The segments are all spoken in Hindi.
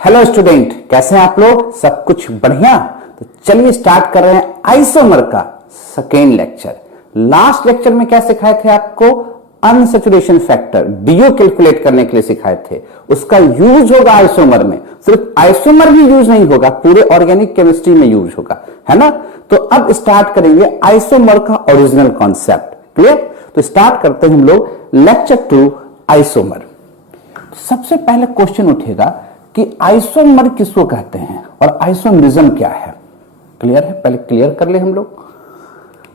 हेलो स्टूडेंट, कैसे हैं आप लोग? सब कुछ बढ़िया? तो चलिए स्टार्ट कर रहे हैं आइसोमर का सेकेंड लेक्चर। लास्ट लेक्चर में क्या सिखाए थे आपको? अनसैचुरेशन फैक्टर डीओ कैलकुलेट करने के लिए सिखाए थे। उसका यूज होगा आइसोमर में। सिर्फ आइसोमर भी यूज नहीं होगा, पूरे ऑर्गेनिक केमिस्ट्री में यूज होगा, है ना। तो अब स्टार्ट करेंगे आइसोमर का ओरिजिनल कॉन्सेप्ट। क्लियर? तो स्टार्ट करते हैं हम लोग लेक्चर 2 आइसोमर। सबसे पहले क्वेश्चन उठेगा कि आइसोमर किसको कहते हैं और आइसोमरिज्म क्या है। क्लियर है? पहले क्लियर कर ले हम लोग।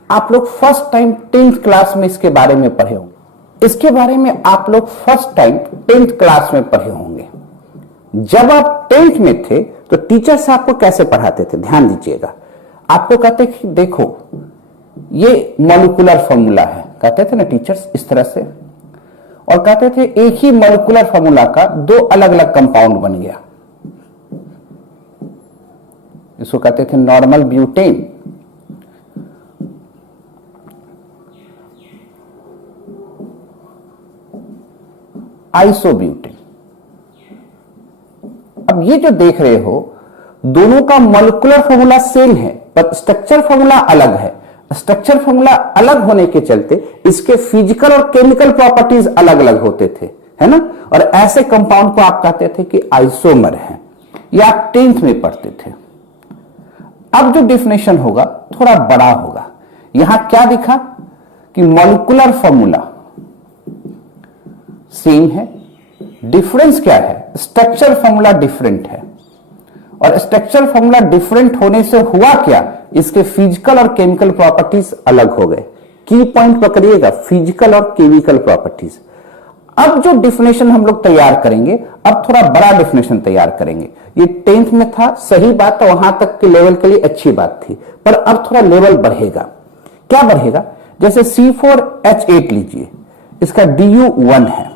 आप लोग फर्स्ट टाइम 10th क्लास में इसके बारे में पढ़े होंगे। इसके बारे में आप लोग फर्स्ट टाइम 10th क्लास में पढ़े होंगे। जब आप 10th में थे तो टीचर्स आपको कैसे पढ़ाते थे? ध्यान दीजिएगा। आपको कहते कि देखो ये मॉलिक्यूलर फॉर्मूला है, कहते थे ना टीचर्स इस तरह से, और कहते थे एक ही मॉलिक्यूलर फॉर्मूला का दो अलग अलग कंपाउंड बन गया। इसको कहते थे नॉर्मल ब्यूटेन, आइसोब्यूटेन। अब ये जो देख रहे हो दोनों का मॉलिक्यूलर फॉर्मूला सेम है पर स्ट्रक्चर फॉर्मूला अलग है। स्ट्रक्चर फॉर्मूला अलग होने के चलते इसके फिजिकल और केमिकल प्रॉपर्टीज अलग अलग होते थे, है ना। और ऐसे कंपाउंड को आप कहते थे कि आइसोमर है। ये आप 10th में पढ़ते थे। अब जो डेफिनेशन होगा थोड़ा बड़ा होगा। यहां क्या दिखा कि मॉलिक्यूलर फॉर्मूला सेम है, डिफरेंस क्या है? स्ट्रक्चर फॉर्मूला डिफरेंट है। और स्ट्रक्चर फॉर्मूला डिफरेंट होने से हुआ क्या? इसके फिजिकल और केमिकल प्रॉपर्टीज अलग हो गए। की पॉइंट पकड़िएगा, फिजिकल और केमिकल प्रॉपर्टीज। अब जो डिफिनेशन हम लोग तैयार करेंगे, अब थोड़ा बड़ा डिफिनेशन तैयार करेंगे। ये 10th में था, सही बात है, वहां तक के लेवल के लिए अच्छी बात थी, पर अब थोड़ा लेवल बढ़ेगा। क्या बढ़ेगा? जैसे C4H8 लीजिए, इसका DU1 है।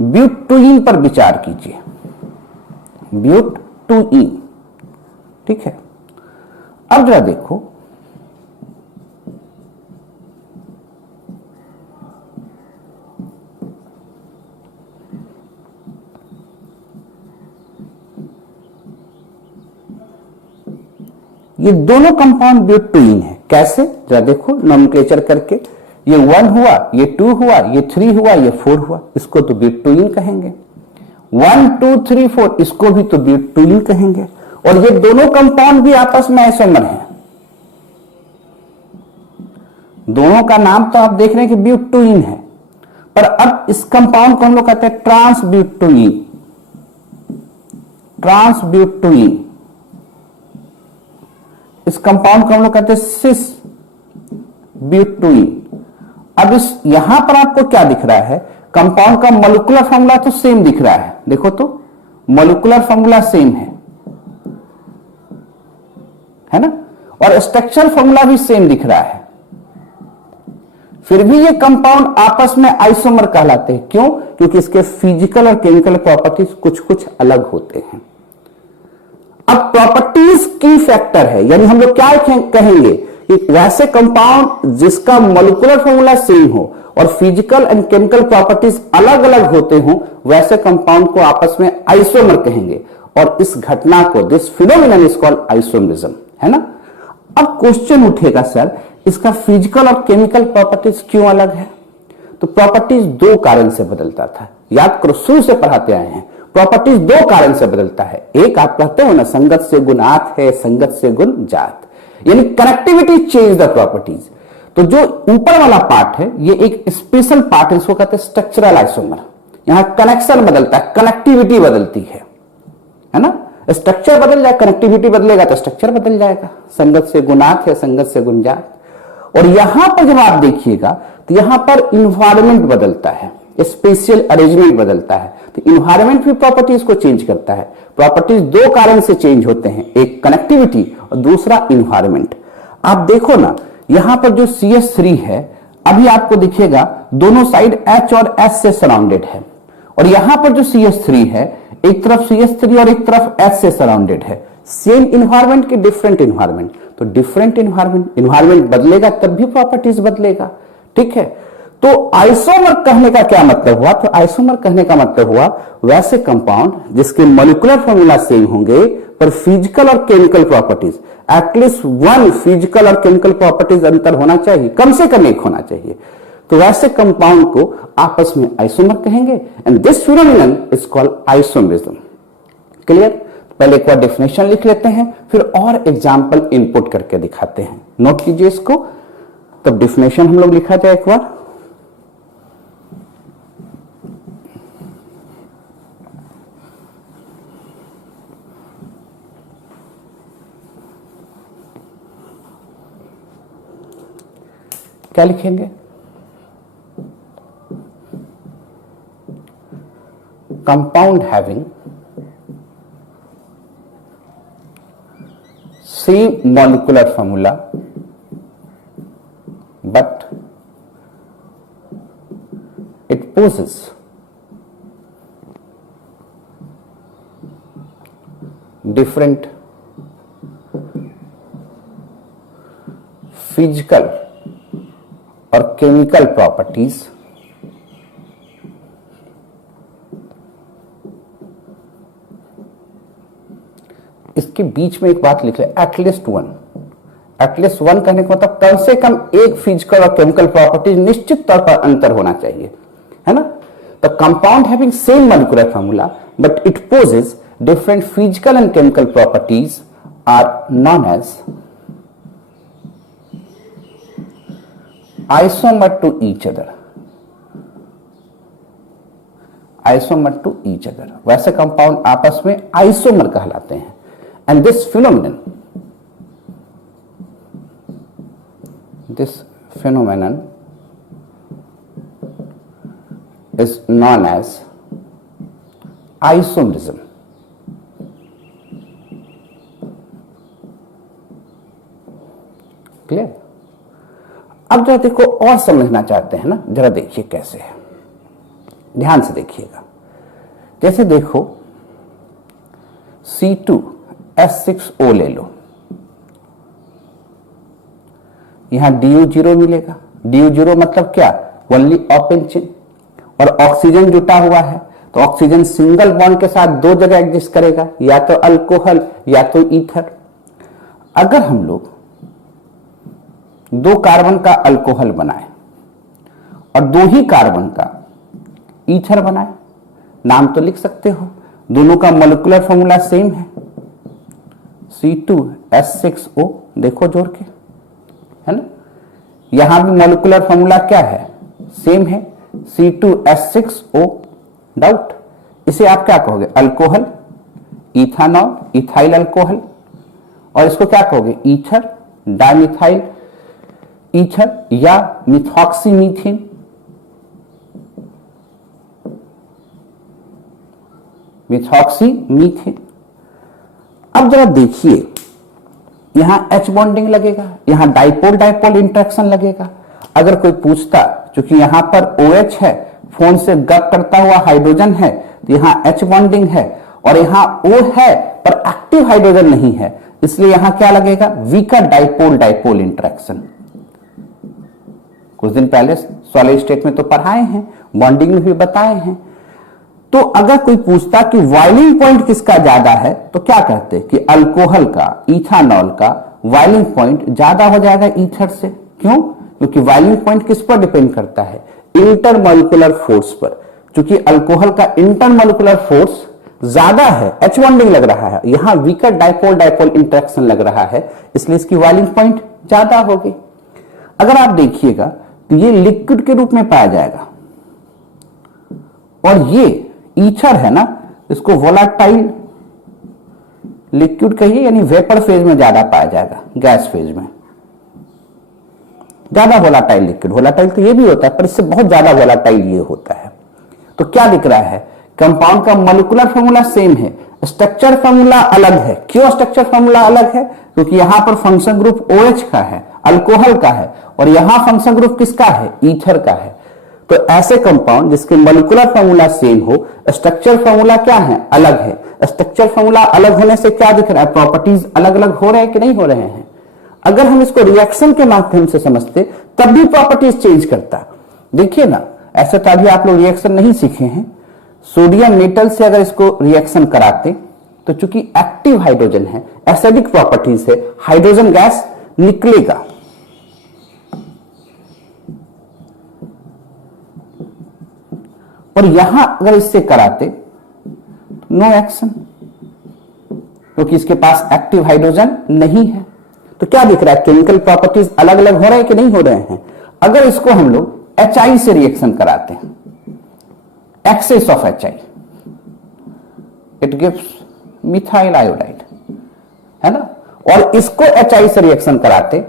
ब्यूटूइन पर विचार कीजिए, ब्यूटूइन, ठीक है। अब जरा देखो, ये दोनों कंपाउंड ब्यूटूइन है। कैसे? जरा देखो नोमेनक्लेचर करके, ये 1 हुआ, ये 2 हुआ, ये 3 हुआ, ये 4 हुआ, इसको तो ब्यूटूइन कहेंगे। 1 2 3 4 इसको भी तो ब्यूटूइन कहेंगे। और ये दोनों कंपाउंड भी आपस में आइसोमर हैं। दोनों का नाम तो आप देख रहे हैं कि ब्यूटूइन है, पर अब इस कंपाउंड को हम लोग कहते हैं ट्रांसब्यूटूइन। ट्रांसब्यूटूइन। इस कंपाउंड को हम लोग कहते हैं सिस ब्यूटूइन। अब इस यहां पर आपको क्या दिख रहा है? कंपाउंड का मॉलिक्यूलर फॉर्मूला तो सेम दिख रहा है। देखो तो मॉलिक्यूलर फॉर्मूला सेम है ना, और स्ट्रक्चर फॉर्मूला भी सेम दिख रहा है। फिर भी ये कंपाउंड आपस में आइसोमर कहलाते हैं। क्यों? क्योंकि इसके फिजिकल और केमिकल प्रॉपर्टीज कुछ कुछ अलग होते हैं। अब प्रॉपर्टीज की फैक्टर है, यानी हम लोग क्या कहेंगे कि वैसे कंपाउंड जिसका मॉलिक्यूलर फॉर्मूला सेम हो और फिजिकल एंड केमिकल प्रॉपर्टीज अलग अलग होते हो, वैसे कंपाउंड को आपस में आइसोमर कहेंगे। और इस घटना को, this phenomenon is called isomerism, है ना। अब क्वेश्चन उठेगा, सर इसका फिजिकल और केमिकल प्रॉपर्टीज क्यों अलग है? तो प्रॉपर्टीज दो कारण से बदलता था। याद करो, शुरू से पढ़ाते आए हैं, प्रॉपर्टीज दो कारण से बदलता है। एक आप कहते हो ना, संगत से गुण आत है, संगत से गुण जात, यानी कनेक्टिविटी चेंज द प्रॉपर्टीज। तो जो ऊपर वाला पार्ट है ये एक स्पेशल पार्ट है, इसको कहते हैं स्ट्रक्चरल आइसोमर। यहां कनेक्शन बदलता है, कनेक्टिविटी बदलती है ना। स्ट्रक्चर बदल जाए, कनेक्टिविटी बदलेगा तो स्ट्रक्चर बदल जाएगा। संगत से गुणात है, संगत से गुण जात। और यहां पर जब आप देखिएगा तो यहां पर इन्वायरमेंट बदलता है, स्पेशियल अरेंजमेंट बदलता है। तो इन्वायरमेंट भी प्रॉपर्टीज को चेंज करता है। प्रॉपर्टीज दो कारण से चेंज होते हैं, एक कनेक्टिविटी और दूसरा इन्वायरमेंट। आप देखो ना, यहां पर जो CH3 है, अभी आपको दिखेगा दोनों साइड H और S से सराउंडेड है। और यहां पर जो CH3 है, एक तरफ CH3 और एक तरफ H से सराउंडेड है। सेम इन्वायरमेंट के डिफरेंट इन्वायरमेंट। तो डिफरेंट इन्वायरमेंट बदलेगा तब भी प्रॉपर्टीज बदलेगा, ठीक है। तो आइसोमर कहने का क्या मतलब हुआ? तो आइसोमर कहने का मतलब हुआ वैसे कंपाउंड जिसके मॉलिक्यूलर फॉर्मूला सेम होंगे पर फिजिकल और chemical properties, at least one physical और केमिकल प्रॉपर्टीज अंतर होना चाहिए, कम से कम एक होना चाहिए। तो वैसे कंपाउंड को आपस में आइसोमर कहेंगे and this phenomenon is called isomerism. Clear? पहले एक बार डेफिनेशन लिख लेते हैं, फिर और एग्जांपल इनपुट करके दिखाते हैं। नोट कीजिए इसको। तब डेफिनेशन हम लोग लिखा जाए एक बार। क्या लिखेंगे? Compound having same molecular formula but it poses different physical or chemical properties इसके बीच में एक बात लिख ले, एटलीस्ट वन। एटलीस्ट वन कहने का मतलब कम से कम एक फिजिकल और केमिकल प्रॉपर्टीज निश्चित तौर पर अंतर होना चाहिए, है ना? The compound having same molecular formula but it possesses different physical and chemical properties are known as isomer to each other. Isomer to each other, वैसे कंपाउंड आपस में आइसोमर कहलाते हैं। And this phenomenon is known as isomerism. Clear? अब जरा देखो और समझना चाहते हैं ना, जरा देखिए कैसे है, ध्यान से देखिएगा। जैसे देखो C2H6O ले लो, यहां DO0 मिलेगा। DO0 मतलब क्या? ओनली ओपन चेन, और ऑक्सीजन जुटा हुआ है तो ऑक्सीजन सिंगल बॉन्ड के साथ दो जगह एग्जिस्ट करेगा, या तो अल्कोहल या तो ईथर। अगर हम लोग दो कार्बन का अल्कोहल बनाए और दो ही कार्बन का ईथर बनाए, नाम तो लिख सकते हो, दोनों का मॉलिक्यूलर फॉर्मूला सेम है, C2H6O, देखो जोड़ के, है ना? यहां भी मॉलिक्यूलर फॉर्मूला क्या है? सेम है, C2H6O। डाउट? इसे आप क्या कहोगे? अल्कोहल, इथानॉल, इथाइल अल्कोहल, और इसको क्या कहोगे? ईथर, डाइमिथाइल ईथर या मिथॉक्सीमीथेन। मिथॉक्सीमीथेन। अब जरा देखिए, यहां H बॉन्डिंग लगेगा, यहां डाइपोल डाइपोल इंटरेक्शन लगेगा। अगर कोई पूछता, क्योंकि यहां पर OH है, फोन से गप करता हुआ हाइड्रोजन है, तो यहां H बॉन्डिंग है, और यहां O है पर एक्टिव हाइड्रोजन नहीं है, इसलिए यहां क्या लगेगा? V का डाइपोल डाइपोल इंटरेक्शन। कुछ दिन पहले सॉलिड स्टेट में तो पढ़ाए हैं, बॉन्डिंग में भी बताए हैं। तो अगर कोई पूछता कि बॉइलिंग पॉइंट किसका ज्यादा है, तो क्या कहते कि अल्कोहल का, इथानॉल का बॉइलिंग पॉइंट ज्यादा हो जाएगा ईथर से। क्यों? क्योंकि बॉइलिंग पॉइंट किस पर डिपेंड करता है? इंटरमॉलिक्यूलर फोर्स पर। क्योंकि अल्कोहल का इंटरमॉलिक्यूलर फोर्स ज्यादा है, H बॉन्डिंग लग रहा है, यहां वीकर डाइपोल डाइपोल इंटरेक्शन लग रहा है, इसलिए इसकी बॉइलिंग पॉइंट ज्यादा होगी। अगर आप देखिएगा तो ये लिक्विड के रूप में पाया जाएगा, और ये ईथर है ना, इसको वोलाटाइल लिक्विड कहिए, यानी वेपर फेज में ज्यादा पाया जाएगा, गैस फेज में ज्यादा वोलाटाइल लिक्विड। वोलाटाइल तो ये भी होता है, पर इससे बहुत ज्यादा वोलाटाइल ये होता है। तो क्या दिख रहा है? कंपाउंड का मॉलिक्यूलर फॉर्मूला सेम है, स्ट्रक्चर फॉर्मूला अलग है। क्यों स्ट्रक्चर फॉर्मूला अलग है? क्योंकि यहां पर फंक्शन ग्रुप OH का है, अल्कोहल का है, और यहां फंक्शन ग्रुप किसका है? ईथर का है। तो ऐसे कंपाउंड जिसके मॉलिक्यूलर फॉर्मूला सेम हो, स्ट्रक्चर फॉर्मूला क्या है? अलग है। स्ट्रक्चर फॉर्मूला अलग होने से क्या दिख रहा है? प्रॉपर्टीज अलग अलग हो रहे हैं कि नहीं हो रहे हैं? अगर हम इसको रिएक्शन के माध्यम से समझते, तब भी प्रॉपर्टीज चेंज करता। देखिए ना, ऐसे तो अभी आप लोग रिएक्शन नहीं सीखे हैं। सोडियम मेटल से अगर इसको रिएक्शन कराते तो चूंकि एक्टिव हाइड्रोजन है, एसिडिक प्रॉपर्टीज है, हाइड्रोजन गैस निकलेगा। और यहां अगर इससे कराते नो एक्शन, क्योंकि इसके पास एक्टिव हाइड्रोजन नहीं है। तो क्या दिख रहा है, केमिकल प्रॉपर्टीज अलग अलग हो रहे हैं कि नहीं हो रहे हैं। अगर इसको हम लोग HI से रिएक्शन कराते हैं, excess of HI, it gives methyl iodide, है ना। और इसको HI से रिएक्शन कराते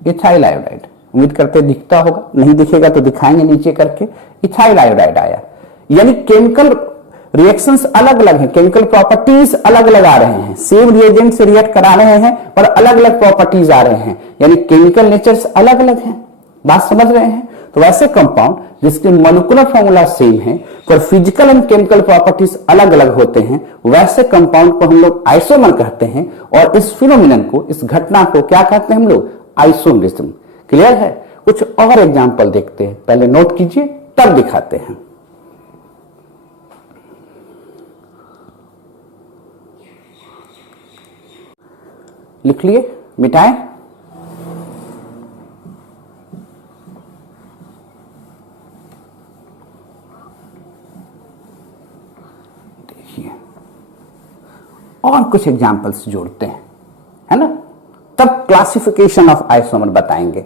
इथाइल आयोडाइड। उम्मीद करते दिखता होगा, नहीं दिखेगा तो दिखाएंगे नीचे करके। इथाइल आयोडाइड आया, यानी केमिकल रिएक्शंस अलग अलग हैं, केमिकल प्रॉपर्टीज अलग अलग आ रहे हैं। सेम रिएजेंट से रिएक्ट करा रहे हैं पर अलग अलग प्रॉपर्टीज आ रहे हैं, यानी केमिकल नेचर्स अलग अलग हैं। बात समझ रहे हैं। तो वैसे कंपाउंड जिसके मॉलिक्यूलर फॉर्मूला सेम है पर फिजिकल एंड केमिकल प्रॉपर्टीज अलग अलग होते हैं, वैसे कंपाउंड को हम लोग आइसोमर कहते हैं। और इस फिनोमिनन को, इस घटना को क्या कहते हैं हम लोग, आइसोमरिज्म। क्लियर है। कुछ और एग्जांपल देखते हैं, पहले नोट कीजिए तब दिखाते हैं। लिख लिए, मिटाएं। देखिए और कुछ एग्जांपल्स जोड़ते हैं, है ना, तब क्लासिफिकेशन ऑफ आइसोमर बताएंगे।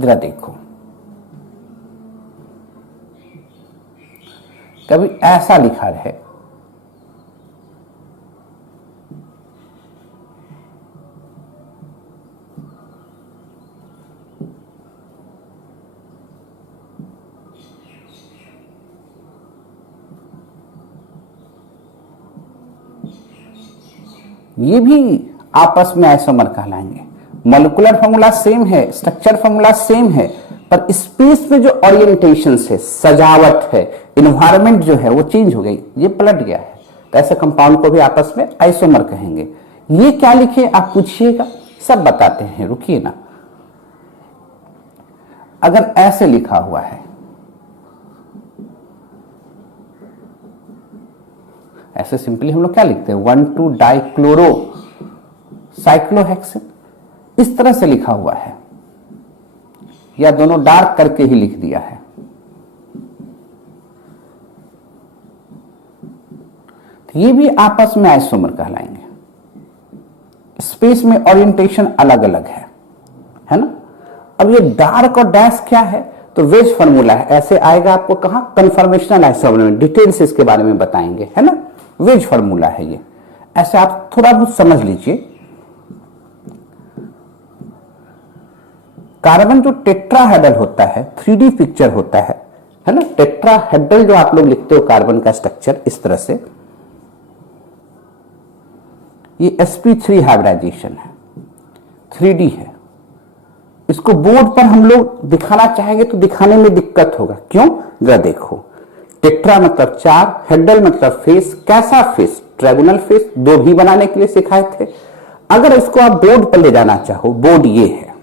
जरा देखो, कभी ऐसा लिखा है ये भी आपस में आइसोमर कहलाएंगे। मॉलिक्यूलर फॉर्मूला सेम है, स्ट्रक्चर फॉर्मूला सेम है, पर स्पेस में जो ओरिएंटेशन है, सजावट है, इन्वायरमेंट जो है वो चेंज हो गई, ये पलट गया है। तो ऐसे कंपाउंड को भी आपस में आइसोमर कहेंगे। ये क्या लिखे आप पूछिएगा, सब बताते हैं, रुकिए ना। अगर ऐसे लिखा हुआ है, ऐसे सिंपली हम लोग क्या लिखते हैं, 1,2 डाइक्लोरो साइक्लोहेक्सेन, इस तरह से लिखा हुआ है, या दोनों डार्क करके ही लिख दिया है। तो ये भी आपस में आइसोमर कहलाएंगे। स्पेस में ओरिएंटेशन अलग अलग है ना। अब ये डार्क और डैश क्या है, तो वेज फॉर्मूला है। ऐसे आएगा आपको कहां, कन्फर्मेशनल आइसोमर में, डिटेल से इसके बारे में बताएंगे, है ना। वेज फॉर्मूला है ये, ऐसे आप थोड़ा बहुत समझ लीजिए। कार्बन जो टेट्राहेड्रल होता है, 3D पिक्चर होता है ना। टेट्राहेड्रल जो आप लोग लिखते हो कार्बन का स्ट्रक्चर इस तरह से, ये sp3 हाइब्रिडाइजेशन है, 3D है। इसको बोर्ड पर हम लोग दिखाना चाहेंगे तो दिखाने में दिक्कत होगा, क्यों, जरा देखो। टेट्रा मतलब 4, हेड्रल मतलब फेस। कैसा फेस, ट्रायंगुलर फेस, दो भी बनाने के लिए सिखाए थे। अगर इसको आप बोर्ड पर ले जाना चाहो, बोर्ड ये है,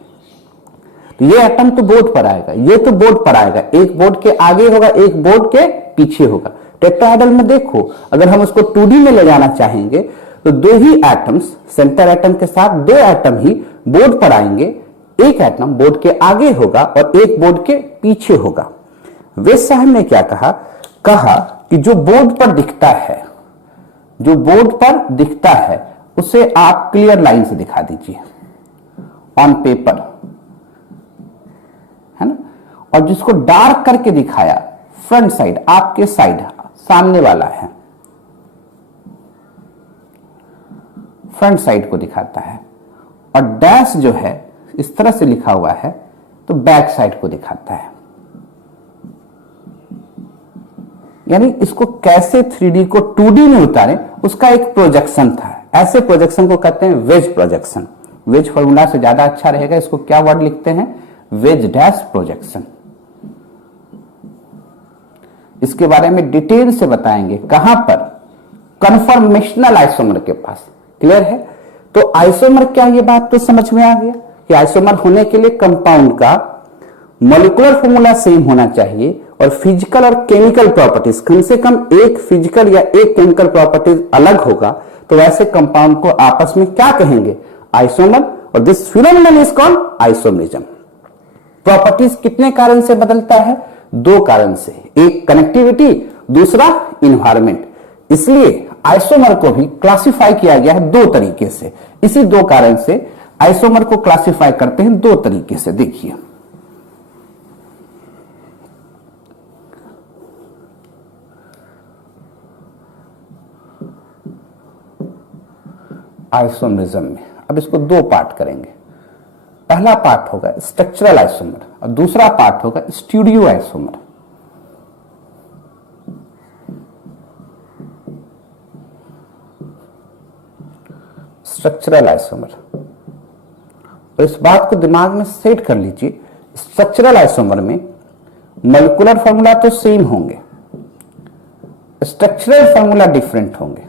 तो ये एटम तो बोर्ड पर आएगा, ये तो बोर्ड पर आएगा, एक बोर्ड के आगे होगा, एक बोर्ड के पीछे होगा। टेट्राहेड्रल में देखो, अगर हम उसको 2D में ले जाना चाहेंगे तो दो ही एटम्स, सेंटर एटम के साथ दो एटम ही बोर्ड पर आएंगे, एक एटम बोर्ड के आगे होगा और एक बोर्ड के पीछे होगा। वेज साहब ने क्या कहा कि जो बोर्ड पर दिखता है, जो बोर्ड पर दिखता है उसे आप क्लियर लाइन से दिखा दीजिए ऑन पेपर, है ना। और जिसको डार्क करके दिखाया, फ्रंट साइड, आपके साइड, सामने वाला है, फ्रंट साइड को दिखाता है। और डैश जो है इस तरह से लिखा हुआ है तो बैक साइड को दिखाता है। यानी इसको कैसे 3D को 2D में उतारें, उसका एक प्रोजेक्शन था। ऐसे प्रोजेक्शन को कहते हैं वेज प्रोजेक्शन। वेज फॉर्मूला से ज्यादा अच्छा रहेगा, इसको क्या वर्ड लिखते हैं, वेज डैश प्रोजेक्शन। इसके बारे में डिटेल से बताएंगे, कहां पर, कन्फर्मेशनल आइसोमर के पास। क्लियर है। तो आइसोमर क्या, ये बात तो समझ में आ गया कि आइसोमर होने के लिए कंपाउंड का मॉलिक्यूलर फॉर्मूला सेम होना चाहिए और फिजिकल और केमिकल प्रॉपर्टीज कम से कम एक फिजिकल या एक केमिकल प्रॉपर्टीज अलग होगा, तो वैसे कंपाउंड को आपस में क्या कहेंगे, आइसोमर। और this phenomenon is called isomerism. Properties कितने कारण से बदलता है, दो कारण से, एक कनेक्टिविटी, दूसरा इन्वायरमेंट। इसलिए आइसोमर को भी क्लासिफाई किया गया है दो तरीके से। इसी दो कारण से आइसोमर को क्लासिफाई करते हैं दो तरीके से। देखिए आइसोमरिज्म में अब इसको दो पार्ट करेंगे। पहला पार्ट होगा स्ट्रक्चरल आइसोमर और दूसरा पार्ट होगा स्टूडियो आइसोमर। स्ट्रक्चरल आइसोमर, तो इस बात को दिमाग में सेट कर लीजिए, स्ट्रक्चरल आइसोमर में मॉलिक्यूलर फॉर्मूला तो सेम होंगे, स्ट्रक्चरल फॉर्मूला डिफरेंट होंगे।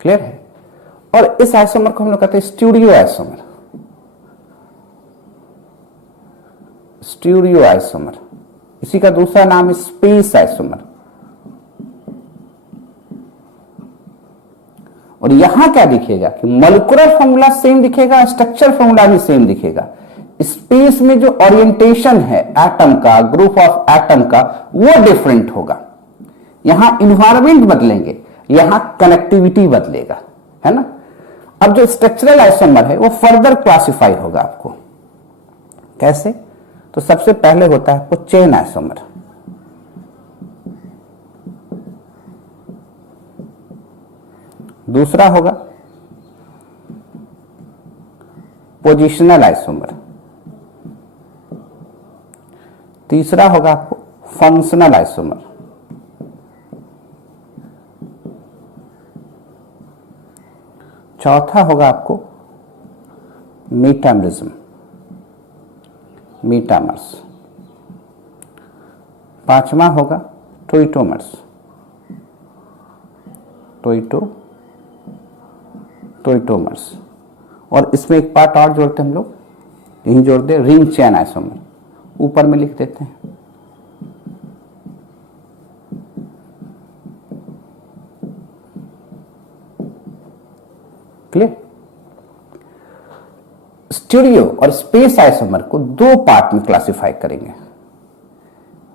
क्लियर है? और इस आइसोमर को हम लोग कहते हैं स्टूडियो आइसोमर। स्टूडियो आइसोमर, इसी का दूसरा नाम है स्पेस आइसोमर। और यहां क्या दिखेगा कि मॉलिक्यूलर फॉर्मूला सेम दिखेगा, स्ट्रक्चर फॉर्मूला भी सेम दिखेगा। स्पेस में जो ओरिएंटेशन है एटम का, ग्रुप ऑफ एटम का, वो डिफरेंट होगा। यहां इन्वायरमेंट बदलेंगे, यहां कनेक्टिविटी बदलेगा, है ना। अब जो स्ट्रक्चरल आइसोमर है वो फर्दर क्लासिफाई होगा आपको। कैसे? तो सबसे पहले होता है आपको चेन आइसोमर। दूसरा होगा पोजिशनल आइसोमर। तीसरा होगा आपको फंक्शनल आइसोमर। चौथा होगा आपको मेटामरिज्म, मेटामर्स। पांचवा होगा टोइटोमर्स, टोइटोमर्स। और इसमें एक पार्ट और जोड़ते हैं हम लोग, यही जोड़ दे, रिंग चेन आइसोमर, ऊपर में लिख देते हैं। क्लियर? स्टूडियो और स्पेस आइसोमर को दो पार्ट में क्लासिफाई करेंगे।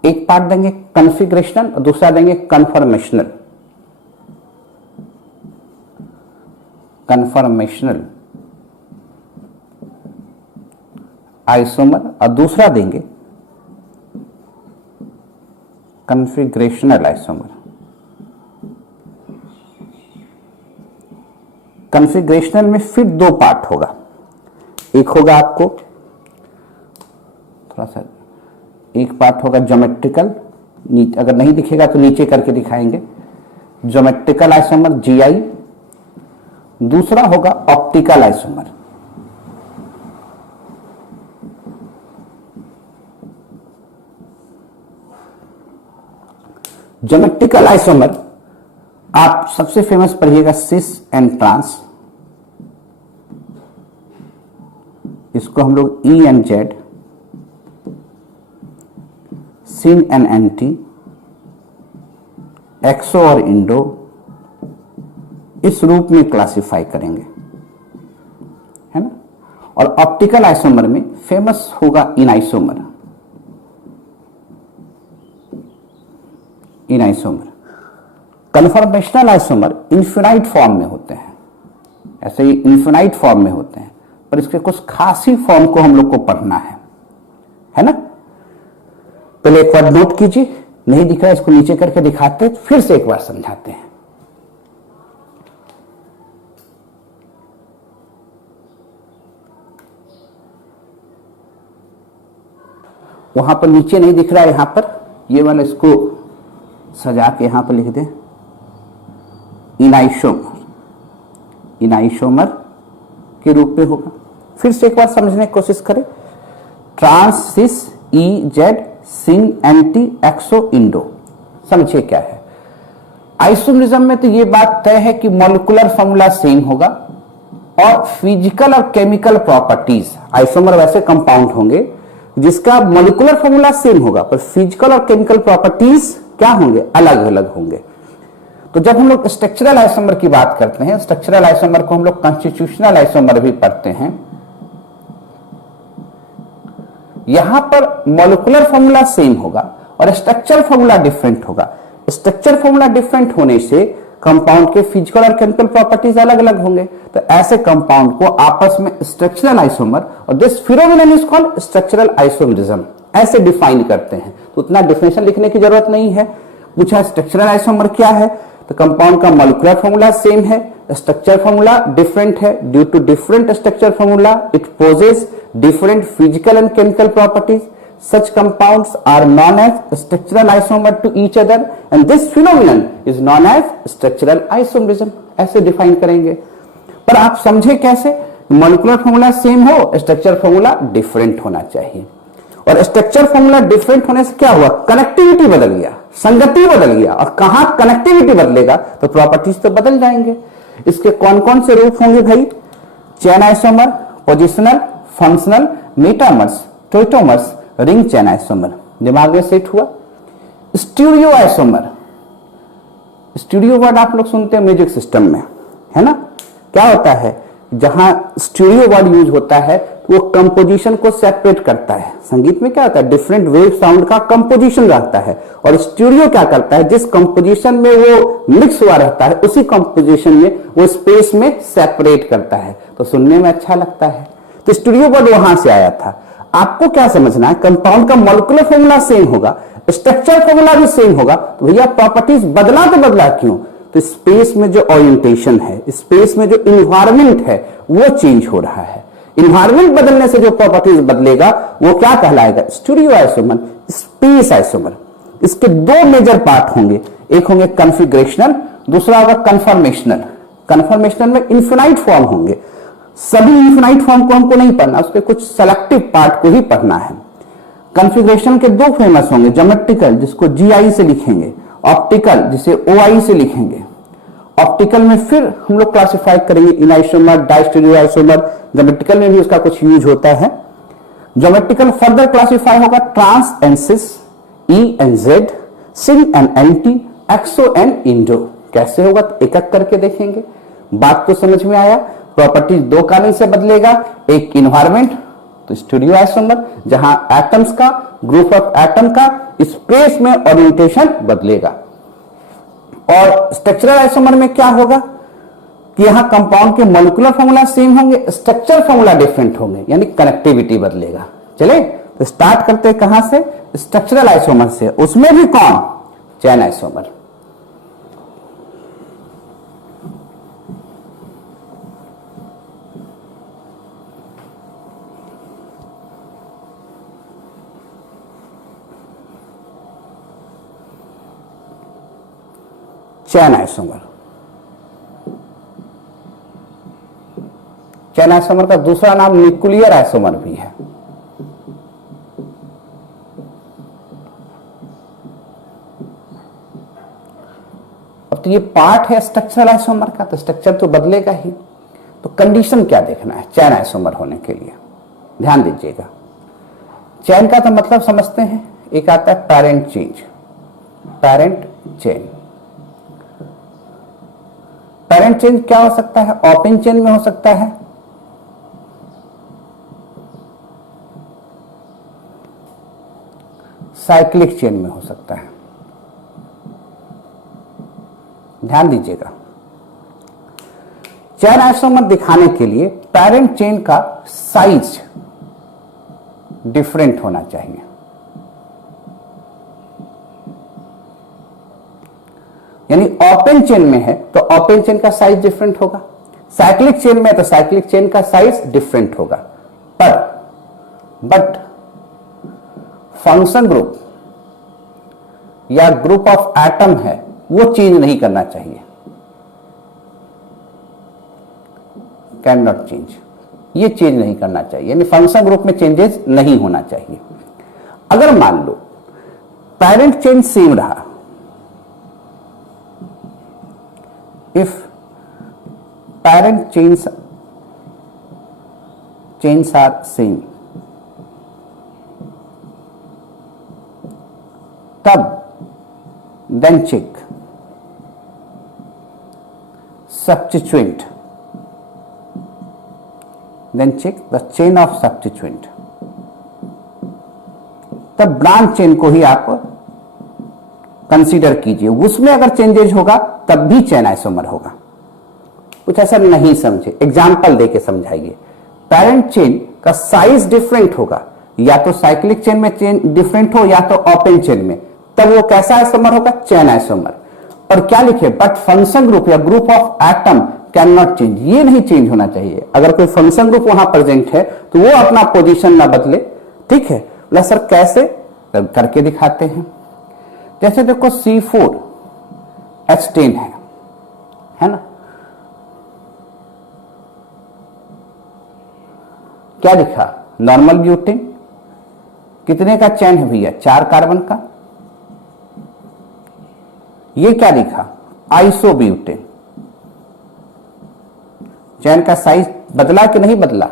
एक पार्ट देंगे कॉन्फ़िगरेशनल और दूसरा देंगे कन्फर्मेशनल। कन्फर्मेशनल आइसोमर और दूसरा देंगे कन्फिग्रेशनल आइसोमर। कन्फिग्रेशनल में फिर दो पार्ट होगा। एक होगा आपको थोड़ा सा, एक पार्ट होगा ज्योमेट्रिकल, अगर नहीं दिखेगा तो नीचे करके दिखाएंगे, ज्योमेट्रिकल आइसोमर जीआई। दूसरा होगा ऑप्टिकल आइसोमर। ज्योमेट्रिकल आइसोमर आप सबसे फेमस पढ़िएगा सिस एंड ट्रांस। इसको हम लोग E and Z, syn and anti, exo और इंडो, इस रूप में क्लासिफाई करेंगे, है ना। और ऑप्टिकल आइसोमर में फेमस होगा इनआइसोमर। इनआइसोमर। कन्फर्मेशनल आइसोमर इन्फिनाइट फॉर्म में होते हैं, ऐसे ही इन्फिनाइट फॉर्म में होते हैं, पर इसके कुछ खास ही फॉर्म को हम लोग को पढ़ना है ना। पहले एक बार नोट कीजिए, नहीं दिख रहा इसको नीचे करके दिखाते, फिर से एक बार समझाते हैं। वहां पर नीचे नहीं दिख रहा है, यहां पर ये वाला इसको सजा के यहां पर लिख दें, इनआइसोमर। इनआइसोमर के रूप में होगा। फिर से एक बार समझने की कोशिश करें। ट्रांस, सिस, ई, जेड, सिन, एंटी, एक्सो, इंडो। समझिए क्या है। आइसोमरिज्म में तो ये बात तय है कि मॉलिक्यूलर फॉर्मूला सेम होगा और फिजिकल और केमिकल प्रॉपर्टीज, आइसोमर वैसे कंपाउंड होंगे जिसका मॉलिक्यूलर फॉर्मूला सेम होगा पर फिजिकल और केमिकल प्रॉपर्टीज क्या होंगे, अलग अलग होंगे। तो जब हम लोग स्ट्रक्चरल आइसोमर की बात करते हैं, स्ट्रक्चरल आइसोमर को हम लोग कॉन्स्टिट्यूशनल आइसोमर भी पढ़ते हैं, यहां पर मॉलिक्यूलर फॉर्मूला सेम होगा और स्ट्रक्चरल फॉर्मूला डिफरेंट होगा। स्ट्रक्चर फॉर्मूला डिफरेंट होने से कंपाउंड के फिजिकल और केमिकल प्रॉपर्टीज अलग अलग होंगे। तो ऐसे कंपाउंड को आपस में स्ट्रक्चरल आइसोमर और this phenomenon is called structural isomerism, ऐसे डिफाइन करते हैं। तो उतना डिफिनेशन लिखने की जरूरत नहीं है। पूछा स्ट्रक्चरल आइसोमर क्या है, तो कंपाउंड का मॉलिक्यूलर फॉर्मूला सेम है, स्ट्रक्चर फॉर्मूला डिफरेंट है। Due to different structure formula it possesses different physical and chemical properties. Such compounds are known as structural isomer to each other and this phenomenon is known as structural isomerism. ऐसे डिफाइन करेंगे। पर आप समझे कैसे, मॉलिक्यूलर फॉर्मूला सेम हो, स्ट्रक्चर फॉर्मूला डिफरेंट होना चाहिए। और स्ट्रक्चर फॉर्मूला डिफरेंट होने से क्या हुआ, कनेक्टिविटी बदल गया, संगति बदल गया। और कहां कनेक्टिविटी बदलेगा तो प्रॉपर्टीज तो बदल जाएंगे। इसके कौन कौन से रूप होंगे भाई, chain isomer, positional, functional, metamers, tautomers, ring chain isomer. दिमाग में सेट हुआ। स्टीरियो आइसोमर, स्टीरियो वर्ड आप लोग सुनते हैं म्यूजिक सिस्टम में, है ना। क्या होता है, जहां स्टीरियो वर्ड यूज होता है वो कंपोजिशन को सेपरेट करता है। संगीत में क्या होता है, डिफरेंट वेव साउंड का कंपोजिशन रहता है और स्टीरियो क्या करता है, जिस कंपोजिशन में वो मिक्स हुआ रहता है उसी कंपोजिशन में वो स्पेस में सेपरेट करता है, तो सुनने में अच्छा लगता है। तो स्टीरियो वर्ड वहां से आया था। आपको क्या समझना है, कंपाउंड का मॉलिक्यूलर फॉर्मूला सेम होगा, स्ट्रक्चर फॉर्मूला भी सेम होगा, तो भैया प्रॉपर्टीज बदला तो बदला क्यों, तो स्पेस में जो ओरिएंटेशन है, स्पेस में जो इन्वायरमेंट है वो चेंज हो रहा है। इन्वायरमेंट बदलने से जो प्रॉपर्टीज बदलेगा वो क्या कहलाएगा, स्टीरियो आइसोमर, स्पेस आइसोमर। इसके दो मेजर पार्ट होंगे, एक होंगे कॉन्फ़िगरेशनल, दूसरा होगा कन्फर्मेशनल। कन्फर्मेशनल में इन्फिनाइट फॉर्म होंगे, सभी इन्फिनाइट फॉर्म को हमको नहीं पढ़ना, उसके कुछ सेलेक्टिव पार्ट को ही पढ़ना है। कॉन्फ़िगरेशन के दो फेमस होंगे, ज्योमेट्रिकल जिसको GI से लिखेंगे, ऑप्टिकल जिसे OI से लिखेंगे। ऑप्टिकल में फिर हम लोग क्लासिफाई करेंगे इन आइसोमर, डाइस्टीरियो आइसोमर, ज्योमेट्रिकल में भी उसका कुछ यूज होता है। ज्योमेट्रिकल फर्दर क्लासिफाई होगा trans and cis, E and Z, syn and anti, exo and endo. कैसे होगा तो एक एक करके देखेंगे। बात तो समझ में आया। प्रॉपर्टीज दो कारण से बदलेगा, एक इन्वायरमेंट तो स्टीरियो आइसोमर जहां एटम्स का, ग्रुप ऑफ एटम का स्पेस में ओरिएंटेशन बदलेगा। और स्ट्रक्चरल आइसोमर में क्या होगा कि यहां कंपाउंड के मॉलिक्यूलर फॉर्मूला सेम होंगे, स्ट्रक्चर फॉर्मूला डिफरेंट होंगे, यानी कनेक्टिविटी बदलेगा। चले तो स्टार्ट करते हैं कहां से, स्ट्रक्चरल आइसोमर से। उसमें भी कौन, chain isomer. Chain isomer, chain isomer का दूसरा नाम न्यूक्लियर आइसोमर भी है। अब तो ये पार्ट है स्ट्रक्चरल आइसोमर का, तो स्ट्रक्चर तो बदलेगा ही। तो कंडीशन क्या देखना है चेन आइसोमर होने के लिए, ध्यान दीजिएगा। चेन का तो मतलब समझते हैं, एक आता है parent change, parent chain. Parent change क्या हो सकता है, ओपन चेन में हो सकता है, साइक्लिक चेन में हो सकता है। ध्यान दीजिएगा, चेन आइसोमर दिखाने के लिए पेरेंट चेन का साइज डिफरेंट होना चाहिए। यानी ओपन चेन में है तो ओपन चेन का साइज डिफरेंट होगा, साइक्लिक चेन में तो साइक्लिक चेन का साइज डिफरेंट होगा। पर बट फंक्शन ग्रुप या ग्रुप ऑफ एटम है वो चेंज नहीं करना चाहिए, कैन नॉट चेंज, ये चेंज नहीं करना चाहिए, यानी फंक्शन ग्रुप में चेंजेस नहीं होना चाहिए। अगर मान लो पेरेंट चेन सेम रहा, if parent chains are same, तब then check substituent, then check the chain of substituent, तब ब्रांच चेन को ही आप कंसीडर कीजिए, उसमें अगर चेंजेज होगा तब भी चेन आइसोमर होगा। कुछ ऐसा नहीं समझे, एग्जाम्पल देके समझाइए। पेरेंट चेन का साइज डिफरेंट होगा, या तो साइक्लिक चेन में चेन डिफरेंट हो या तो ओपन चेन में, तब वो कैसा आइसोमर होगा? Chain isomer. और क्या लिखे? बट फंक्शन ग्रुप या group of atom can not change, ये नहीं चेंज होना चाहिए। अगर कोई फंक्शन ग्रुप वहां प्रेजेंट है तो वो अपना पोजीशन ना बदले, ठीक है। बोला सर कैसे? करके दिखाते हैं। जैसे देखो C4H10 है ना, क्या लिखा? Normal butane. कितने का चेन है भैया? 4 कार्बन का। ये क्या लिखा? आइसोब्यूटेन। चेन का साइज बदला कि नहीं बदला?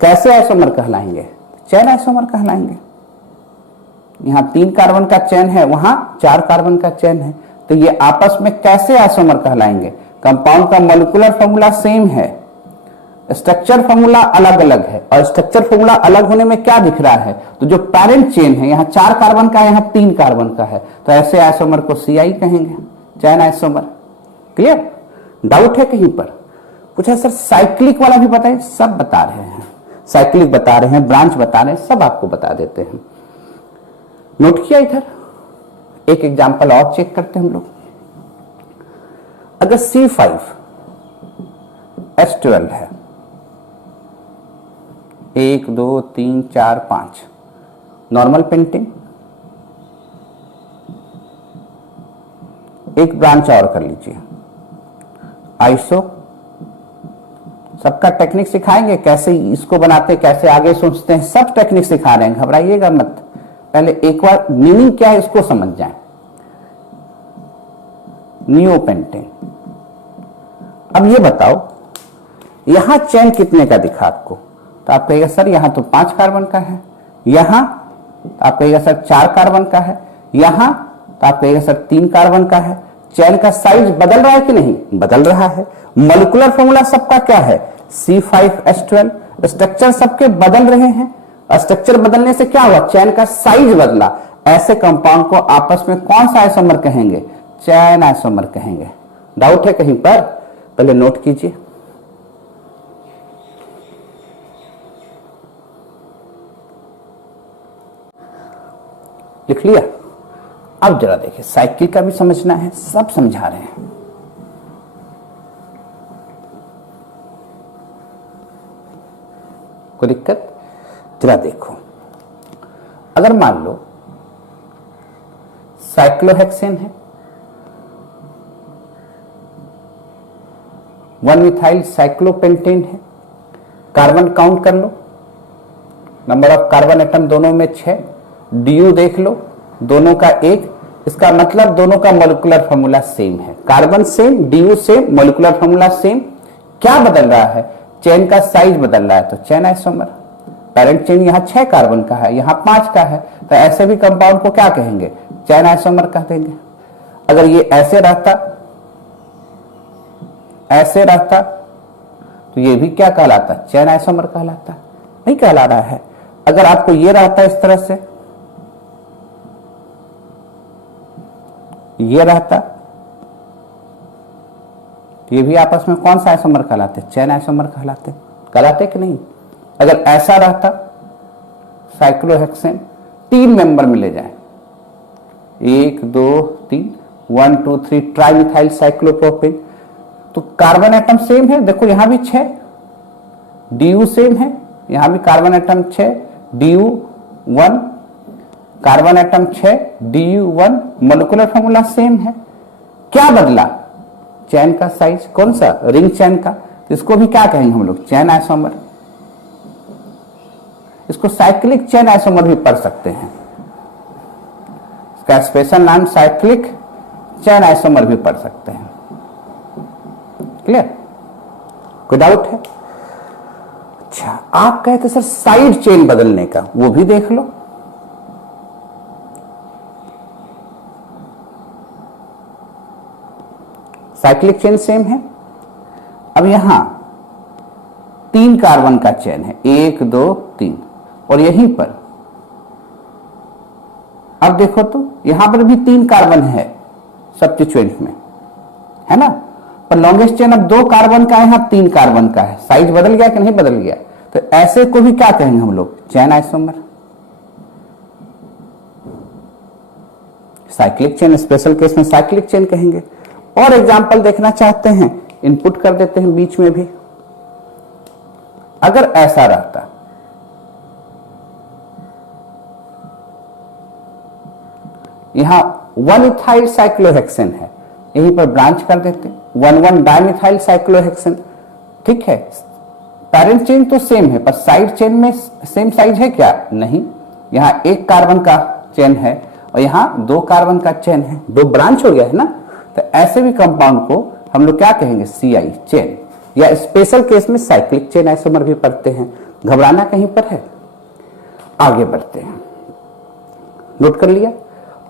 कैसे आइसोमर कहलाएंगे? चेन आइसोमर कहलाएंगे। यहां 3 कार्बन का चेन है, वहां 4 कार्बन का चेन है, तो ये आपस में कैसे आइसोमर कहलाएंगे? कंपाउंड का मॉलिक्यूलर फॉर्मूला सेम है, स्ट्रक्चर फॉर्मूला अलग अलग है, और स्ट्रक्चर फॉर्मूला अलग होने में क्या दिख रहा है? तो जो पेरेंट चेन है यहाँ 4 कार्बन का है, यहाँ 3 कार्बन का है, तो ऐसे आइसोमर को CI कहेंगे, चैन आइसोमर। क्लियर? डाउट है कहीं पर? कुछ है सर साइक्लिक वाला भी बताइए। सब बता रहे हैं, साइक्लिक बता रहे हैं, ब्रांच बता रहे हैं, सब आपको बता देते हैं। नोट किया? इधर एक एग्जांपल और चेक करते हैं हम लोग। अगर C5H12 है, 1 2 3 4 5 नॉर्मल पेंटिंग, एक ब्रांच और कर लीजिए आइसो। सबका टेक्निक सिखाएंगे, कैसे इसको बनाते, कैसे आगे सोचते हैं, सब टेक्निक सिखा रहे हैं, घबराइएगा मत। पहले एक बार मीनिंग क्या है इसको समझ जाएं। नियोपेंटेन। अब ये बताओ यहां चेन कितने का दिखा आपको? तो आप कहेगा सर यहां तो 5 कार्बन का है, यहां तो आप कहेगा सर 4 कार्बन का है, यहां तो आप कहेगा सर 3 कार्बन का है। चेन का साइज बदल रहा है कि नहीं? बदल रहा है। मॉलिक्यूलर फॉर्मूला सबका क्या है? C5H12। स्ट्रक्चर सबके बदल रहे हैं, स्ट्रक्चर बदलने से क्या हुआ? चेन का साइज बदला। ऐसे कंपाउंड को आपस में कौन सा आइसोमर कहेंगे? चेन आइसोमर कहेंगे। डाउट है कहीं पर? पहले नोट कीजिए। लिख लिया? अब जरा देखिए, साइकिल का भी समझना है, सब समझा रहे हैं। कोई दिक्कत? जरा देखो, अगर मान लो साइक्लोहेक्सेन है, 1 मिथाइल साइक्लोपेंटेन है, कार्बन काउंट कर लो, नंबर ऑफ कार्बन एटम दोनों में 6, DU देख लो दोनों का 1, इसका मतलब दोनों का मॉलिक्यूलर फॉर्मूला सेम है। Carbon same, DU same, molecular formula same. क्या बदल रहा है? चेन का साइज बदल रहा है, तो चेन आइसोमर। पेरेंट चेन यहाँ 6 कार्बन का है, यहाँ 5 का है, तो ऐसे भी कंपाउंड को क्या कहेंगे? चेन आइसोमर कह देंगे। अगर ये ऐसे रहता, ऐसे रहता, तो ये भी क्या कहलाता? चेन आइसोमर कहलाता। नहीं कहला रहा है। अगर आपको ये रहता इस तरह से, ये रहता, ये भी आपस में कौन सा आइसोमर कहलाते? चेन आइसोमर कहलाते। कहलाते कि नहीं? अगर ऐसा रहता साइक्लोहेक्सेन, 3 मेंबर मिले जाए, 1 2 3, 1 2 3 ट्राइमिथाइल साइक्लोप्रोपेन, तो कार्बन एटम सेम है। देखो यहां भी 6, DU सेम है, यहां भी carbon atom 6, DU 1, carbon atom 6, DU 1, molecular formula same है। क्या बदला? चेन का साइज। कौन सा? रिंग चेन का। इसको भी क्या कहेंगे हम लोग? Chain isomer. इसको साइक्लिक चेन आइसोमर भी पढ़ सकते हैं, इसका स्पेशल नाम साइक्लिक चेन आइसोमर भी पढ़ सकते हैं। क्लियर? कोई डाउट है? अच्छा, आप कहते सर साइड चेन बदलने का, वो भी देख लो। साइक्लिक चेन सेम है। अब यहां 3 कार्बन का चेन है, 1 2 3, और यहीं पर अब देखो तो यहां पर भी 3 कार्बन है सब्स्टिट्यूएंट में, है ना? पर लॉन्गेस्ट चेन अब 2 कार्बन का है, यहां 3 कार्बन का है। साइज बदल गया कि नहीं बदल गया? तो ऐसे को भी क्या कहेंगे हम लोग? Chain isomer. Cyclic chain, special case में साइक्लिक चेन कहेंगे। और एग्जांपल देखना चाहते हैं, इनपुट कर देते हैं बीच में भी। अगर ऐसा रहता, यहां 1 इथाइल साइक्लोहेक्सेन है, यहीं पर ब्रांच कर देते 1 डाइमिथाइल साइक्लोहेक्सेन। ठीक है, पैरेंट चेन तो सेम है, पर साइड चेन में सेम साइज है क्या? नहीं। यहां 1 कार्बन का चेन है और यहां 2 कार्बन का चेन है, 2 ब्रांच हो गया है ना? तो ऐसे भी कंपाउंड को हम लोग क्या कहेंगे? सीआई चेन, या स्पेशल केस में साइक्लिक चेन आइसोमर भी पढ़ते हैं। घबराना कहीं पर है? आगे बढ़ते हैं। नोट कर लिया?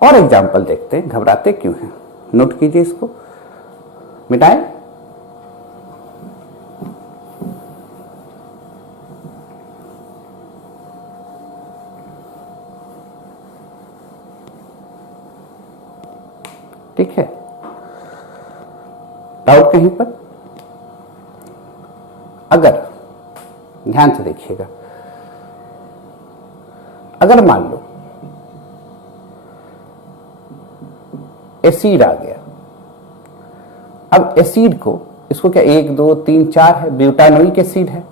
और एग्जांपल देखते हैं, घबराते क्यों हैं? नोट कीजिए, इसको मिटाएं। ठीक है, डाउट कहीं पर? अगर ध्यान से देखिएगा, अगर मान लो एसिड आ गया, अब एसिड को, इसको क्या 1 2 3 4 है, ब्यूटानोइक एसिड है।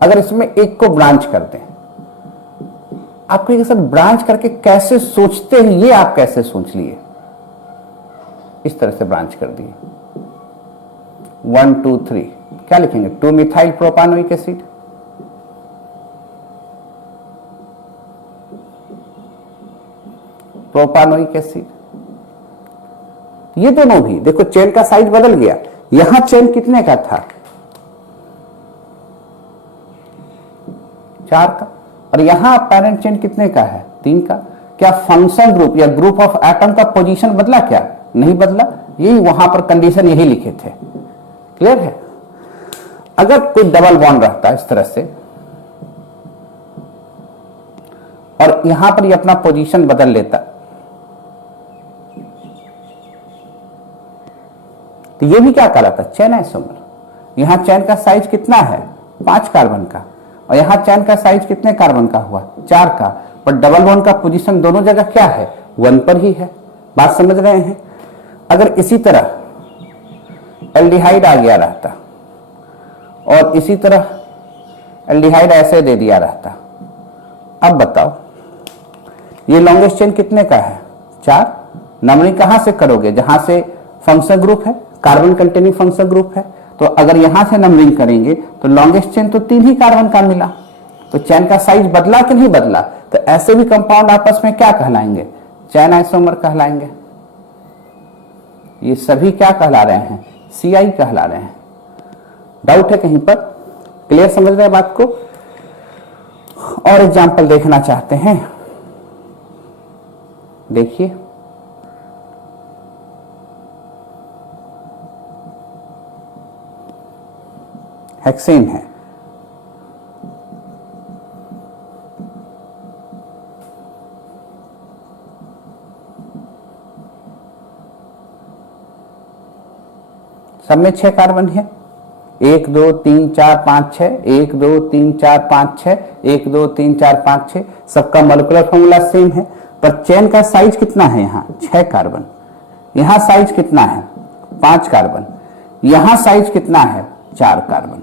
अगर इसमें एक को ब्रांच कर दें, आपको ये सब ब्रांच करके कैसे सोचते हैं, ये आप कैसे सोच लिए? इस तरह से ब्रांच कर दिए 1 2 3, क्या लिखेंगे? 2 methyl propanoic acid. Propanoic acid, ये दोनों भी देखो चेन का साइज बदल गया। यहां चेन कितने का था? 4 का, और यहां पैरेंट चेन कितने का है? 3 का। क्या फंक्शन ग्रुप या ग्रुप ऑफ एटम का पोजीशन बदला क्या? नहीं बदला। यही वहां पर कंडीशन यही लिखे थे। क्लियर है? अगर कोई डबल बॉन्ड रहता है इस तरह से, और यहां पर ये अपना पोजीशन बदल लेता, तो ये भी क्या कहलाता? Chain isomer. यहां चेन का साइज कितना है? 5 कार्बन का, और यहां चेन का साइज कितने कार्बन का हुआ? 4 का, पर डबल बॉन्ड का पोजीशन दोनों जगह क्या है? 1 पर ही है। बात समझ रहे हैं? अगर इसी तरह एल्डिहाइड आ गया रहता और इसी तरह एल्डिहाइड ऐसे दे दिया रहता, अब बताओ ये लॉन्गेस्ट चेन कितने का है? 4। नंबरिंग कहां से करोगे? जहां से फंक्शन ग्रुप है, कार्बन कंटेनिंग फंक्शन ग्रुप है। तो अगर यहां से नंबरिंग करेंगे तो लॉन्गेस्ट चेन तो 3 ही कार्बन का मिला, तो चेन का साइज बदला कि नहीं बदला? तो ऐसे भी कंपाउंड आपस में क्या कहलाएंगे? चेन आइसोमर कहलाएंगे। ये सभी क्या कहला रहे हैं? सीआई कहला रहे हैं। डाउट है कहीं पर? क्लियर समझ रहे हैं बात को? और एग्जांपल देखना चाहते हैं, देखिए। हेक्सेन है, सब में 6 कार्बन है। 1 2 3 4 5 6, 1 2 3 4 5 6, 1 2 3 4 5 6, सबका मॉलिक्यूलर फॉर्मूला सेम है। पर चेन का साइज कितना है? यहाँ 6 कार्बन। यहां साइज कितना है? 5 कार्बन। यहां साइज कितना है? 4 कार्बन।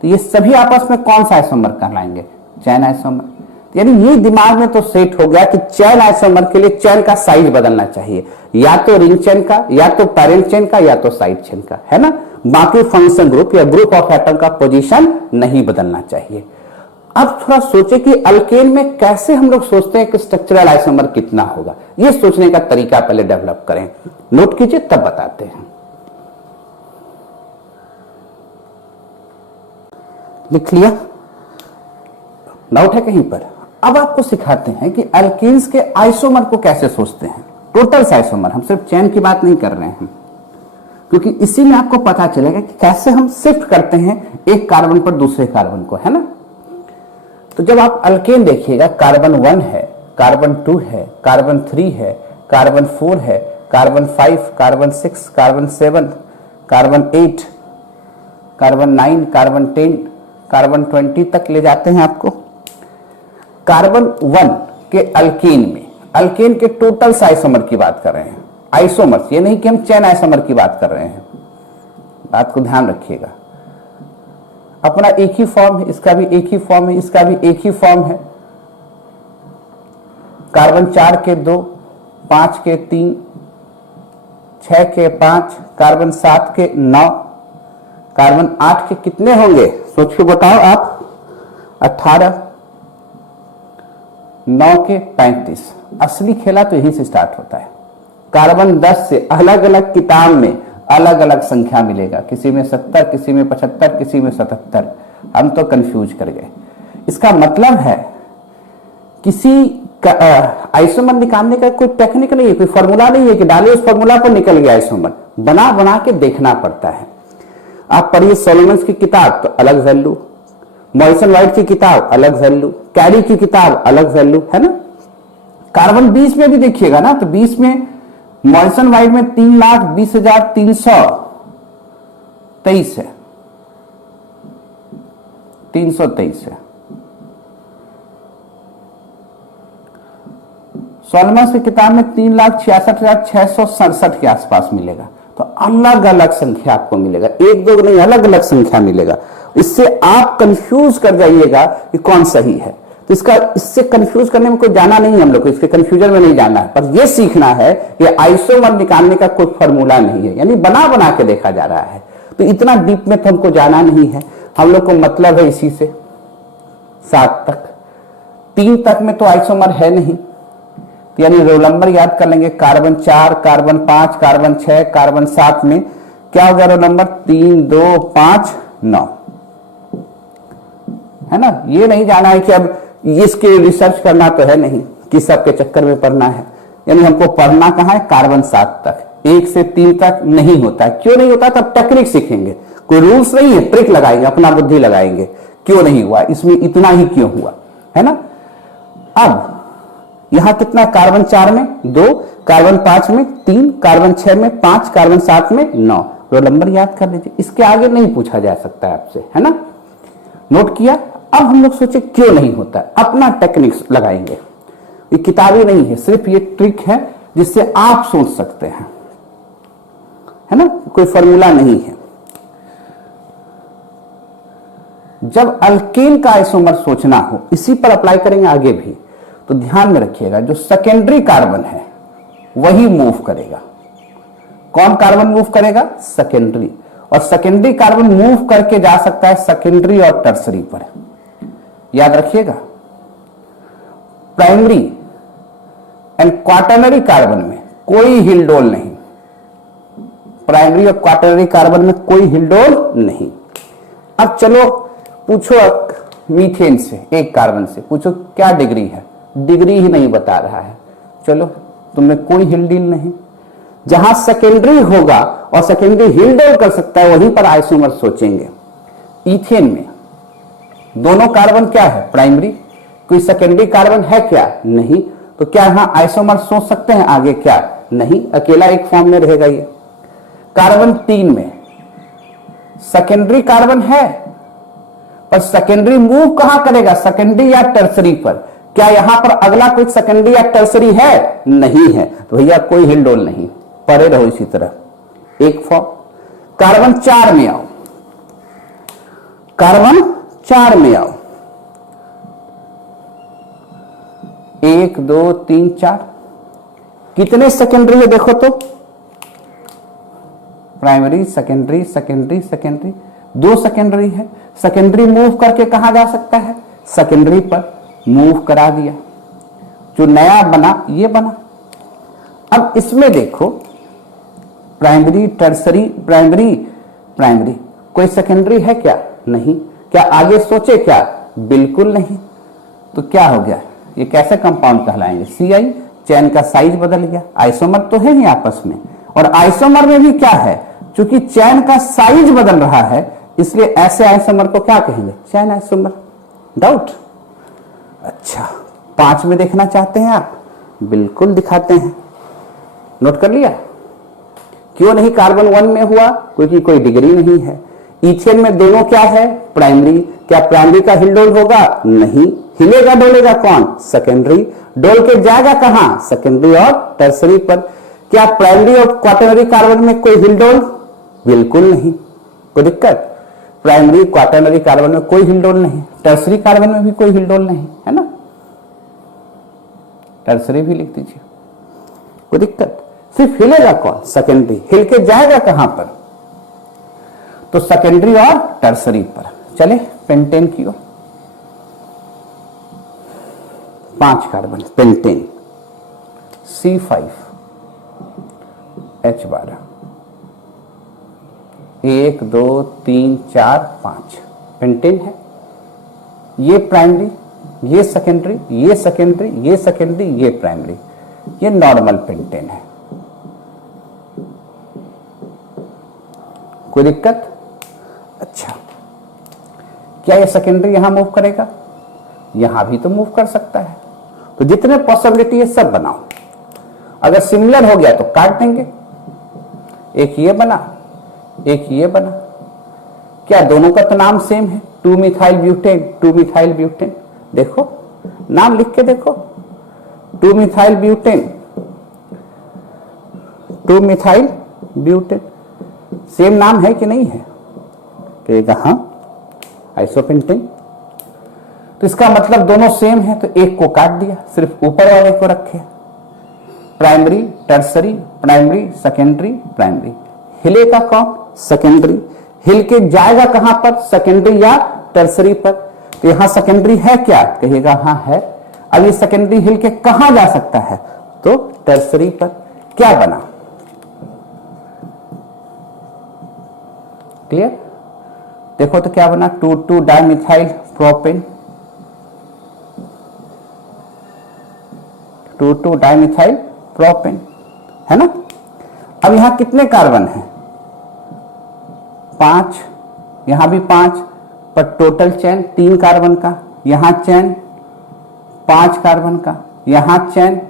तो ये सभी आपस में कौन सा आइसोमर कहलाएंगे? Chain isomer. यानी ये दिमाग में तो सेट हो गया कि चेन आइसोमर के लिए चेन का साइज बदलना चाहिए, या तो रिंग चेन का, या तो पैरेंट चेन का, या तो साइड चेन का, है ना? बाकी फंक्शन ग्रुप या ग्रुप ऑफ एटम का पोजीशन नहीं बदलना चाहिए। अब थोड़ा सोचे कि अल्केन में कैसे हम लोग सोचते हैं कि स्ट्रक्चरल आइसोमर कितना होगा, ये सोचने का तरीका पहले डेवलप करें, नोट कीजिए तब बताते हैं। लिख लिया, डाउट है कहीं पर? अब आपको सिखाते हैं कि अल्केन्स के आइसोमर को कैसे सोचते हैं, टोटल आइसोमर, हम सिर्फ चेन की बात नहीं कर रहे हैं, क्योंकि इसी में आपको पता चलेगा कि कैसे हम शिफ्ट करते हैं एक कार्बन पर दूसरे कार्बन को, है ना। तो जब आप अल्केन देखिएगा, कार्बन 1 है, कार्बन 2 है, कार्बन 3 है, कार्बन 4 है, carbon 5, carbon 6, carbon 7, carbon 8, carbon 9, carbon 10, carbon 20 तक ले जाते हैं आपको। कार्बन 1 के अल्केन में, अल्केन के टोटल आइसोमर की बात कर रहे हैं, आइसोमर्स, ये नहीं कि हम चेन आइसोमर की बात कर रहे हैं, बात को ध्यान रखिएगा। अपना एक ही फॉर्म है, इसका भी एक ही फॉर्म है, इसका भी एक ही फॉर्म है। कार्बन 4 के 2, 5 के 3, 6 के 5, कार्बन 7 के 9, कार्बन 8 के कितने होंगे सोच के बताओ आप? 18, 9 के 35। असली खेला तो यहीं से स्टार्ट होता है। कार्बन 10 से अलग अलग किताब में अलग अलग संख्या मिलेगा, किसी में 70, किसी में 75, किसी में 77। हम तो कंफ्यूज कर गए। इसका मतलब है किसी आइसोमर निकालने का कोई टेक्निक नहीं है, कोई फॉर्मूला नहीं है कि डालिए उस फॉर्मूला पर निकल गया आइसोमर, बना बना के देखना पड़ता है। आप पढ़िए सोलोमन्स की किताब तो अलग वैल्यू, मॉरिसन वाइट की किताब अलग वैल्यू, कैरी की किताब अलग वैल्यू, है ना। कार्बन 20 में भी देखिएगा ना, तो 20 में मॉरिसन वाइट में 3,20,323 है, 323 है। सोलोमन्स की किताब में 3,66,667 के आसपास मिलेगा। तो अलग अलग संख्या आपको मिलेगा, एक दो नहीं, अलग अलग संख्या मिलेगा। इससे आप कंफ्यूज कर जाइएगा कि कौन सही है। तो इससे कंफ्यूज करने में कोई जाना नहीं है हम लोग को, इसके कंफ्यूजन में नहीं जाना है, पर यह सीखना है कि आइसोमर निकालने का कोई फॉर्मूला नहीं है, यानी बना बना के देखा जा रहा है। तो इतना डीप में तो हमको जाना नहीं है, हम लोग को मतलब है इसी से 7 तक। 3 तक में तो आइसोमर है नहीं, तो यानी रोल नंबर याद कर लेंगे। कार्बन 4, कार्बन 5, कार्बन 6, कार्बन 7 में क्या होगा रोल नंबर? 3, 2, 5, 9, है ना। ये नहीं जाना है कि अब इसके रिसर्च करना तो है नहीं कि सबके चक्कर में पढ़ना है, यानी हमको पढ़ना कहाँ है? कार्बन 7 तक, 1 से 3 तक नहीं होता है। क्यों नहीं होता? तब टेक्निक सीखेंगे, कोई रूल्स नहीं है, ट्रिक लगाएंगे, अपना बुद्धि लगाएंगे, क्यों नहीं हुआ, इसमें इतना ही क्यों हुआ, है ना। अब यहां कितना? कार्बन 4 में 2, कार्बन 5 में 3, कार्बन 6 में 5, कार्बन 7 में 9। रोल नंबर याद कर लीजिए, इसके आगे नहीं पूछा जा सकता है आपसे, है ना। नोट किया। अब हम लोग सोचे क्यों नहीं होता है, अपना टेक्निक्स लगाएंगे। ये किताबी नहीं है, सिर्फ ये ट्रिक है जिससे आप सोच सकते हैं, है ना, कोई फॉर्मूला नहीं है। जब अल्केन का आइसोमर सोचना हो, इसी पर अप्लाई करेंगे आगे भी, तो ध्यान में रखिएगा जो सेकेंडरी कार्बन है वही मूव करेगा। कौन कार्बन मूव करेगा? सेकेंडरी। और सेकेंडरी कार्बन मूव करके जा सकता है सेकेंडरी और टर्सरी पर, याद रखिएगा। प्राइमरी एंड क्वाटरनरी कार्बन में कोई हिलडोल नहीं, प्राइमरी और क्वाटरनरी कार्बन में कोई हिलडोल नहीं। अब चलो पूछो मीथेन से, एक कार्बन से पूछो क्या डिग्री है, डिग्री ही नहीं बता रहा है। चलो तुम्हें कोई हिलडोल नहीं, जहां सेकेंडरी होगा और सेकेंडरी हिलडोल कर सकता है वहीं पर आइसोमर सोचेंगे। इथेन में दोनों कार्बन क्या है? प्राइमरी। कोई सेकेंडरी कार्बन है क्या? नहीं। तो क्या यहां आइसोमर सोच सकते हैं आगे? क्या नहीं, अकेला एक फॉर्म में रहेगा ये। कार्बन 3 में सेकेंडरी कार्बन है, पर सेकेंडरी मूव कहां करेगा? सेकेंडरी या टर्सरी पर। क्या यहां पर अगला कोई सेकेंडरी या टर्सरी है? नहीं है, तो भैया कोई हिलडोल नहीं, परे रहो इसी तरह। एक फॉर्म। कार्बन 4 में आओ, कार्बन 4 में आओ, 1, 2, 3, 4, कितने सेकेंडरी है देखो तो? Primary, secondary, secondary, secondary, 2 secondary है। सेकेंडरी मूव करके कहां जा सकता है? सेकेंडरी पर मूव करा दिया, जो नया बना ये बना। अब इसमें देखो प्राइमरी, टर्सरी, प्राइमरी, प्राइमरी, कोई सेकेंडरी है क्या? नहीं। क्या आगे सोचे क्या? बिल्कुल नहीं। तो क्या हो गया, ये कैसे कंपाउंड कहलाएंगे? CI, चेन का साइज बदल गया, आइसोमर तो है ही आपस में, और आइसोमर में भी क्या है, चूंकि चेन का साइज बदल रहा है इसलिए ऐसे आइसोमर को क्या कहेंगे? Chain isomer. डाउट? अच्छा, 5 में देखना चाहते हैं आप? बिल्कुल दिखाते हैं। नोट कर लिया? क्यों नहीं कार्बन 1 में हुआ? क्योंकि कोई डिग्री नहीं है। इथेन में दोनों क्या है? प्राइमरी। क्या प्राइमरी का हिलडोल होगा? नहीं। हिलेगा डोलेगा कौन? सेकेंडरी। डोल के जाएगा कहां? सेकेंडरी और टर्सरी पर। क्या प्राइमरी और क्वाटरनरी कार्बन में कोई हिलडोल? बिल्कुल नहीं। कोई दिक्कत? प्राइमरी क्वाटरनरी कार्बन में कोई हिलडोल नहीं, टर्सरी कार्बन में भी कोई हिलडोल नहीं, है ना? टर्सरी भी लिख दीजिए, कोई दिक्कत? सिर्फ हिलेगा कौन? सेकेंडरी। हिल के जाएगा कहां पर? तो सेकेंडरी और टर्सरी पर। चले पेंटेन की ओर। 5 कार्बन पेंटेन, C5H12, 1 2 3 4 5 पेंटेन है। ये प्राइमरी, ये सेकेंडरी, ये सेकेंडरी, ये सेकेंडरी, ये प्राइमरी, ये नॉर्मल पेंटेन है। कोई दिक्कत? अच्छा, क्या ये सेकेंडरी यहां मूव करेगा? यहां भी तो मूव कर सकता है। तो जितने पॉसिबिलिटी है सब बनाओ। अगर सिमिलर हो गया तो काट देंगे। एक ये बना, एक ये बना। क्या दोनों का तो नाम सेम है? 2 मिथाइल ब्यूटेन, 2 मिथाइल ब्यूटेन। देखो नाम लिख के देखो, 2 methyl butane, 2 methyl butane. Same नाम है कि नहीं है? कहेगा हाँ, आइसोपेंटेन। तो इसका मतलब दोनों सेम है, तो एक को काट दिया, सिर्फ ऊपर वाले को रखे। Primary, tertiary, primary, secondary, primary. हिलेगा कौन? सेकेंडरी। हिल के जाएगा कहां पर? सेकेंडरी या टर्सरी पर। तो यहां सेकेंडरी है क्या? कहिएगा हाँ है। अब ये सेकेंडरी हिल के कहां जा सकता है? तो टर्सरी पर। क्या बना? क्लियर? देखो तो क्या बना? 2,2 डाइमिथाइल प्रोपेन, 2,2 डाइमिथाइल प्रोपेन, है ना? अब यहां कितने कार्बन हैं? 5, यहां भी 5, पर टोटल चेन 3 कार्बन का। यहां चेन 5 कार्बन का, यहां चेन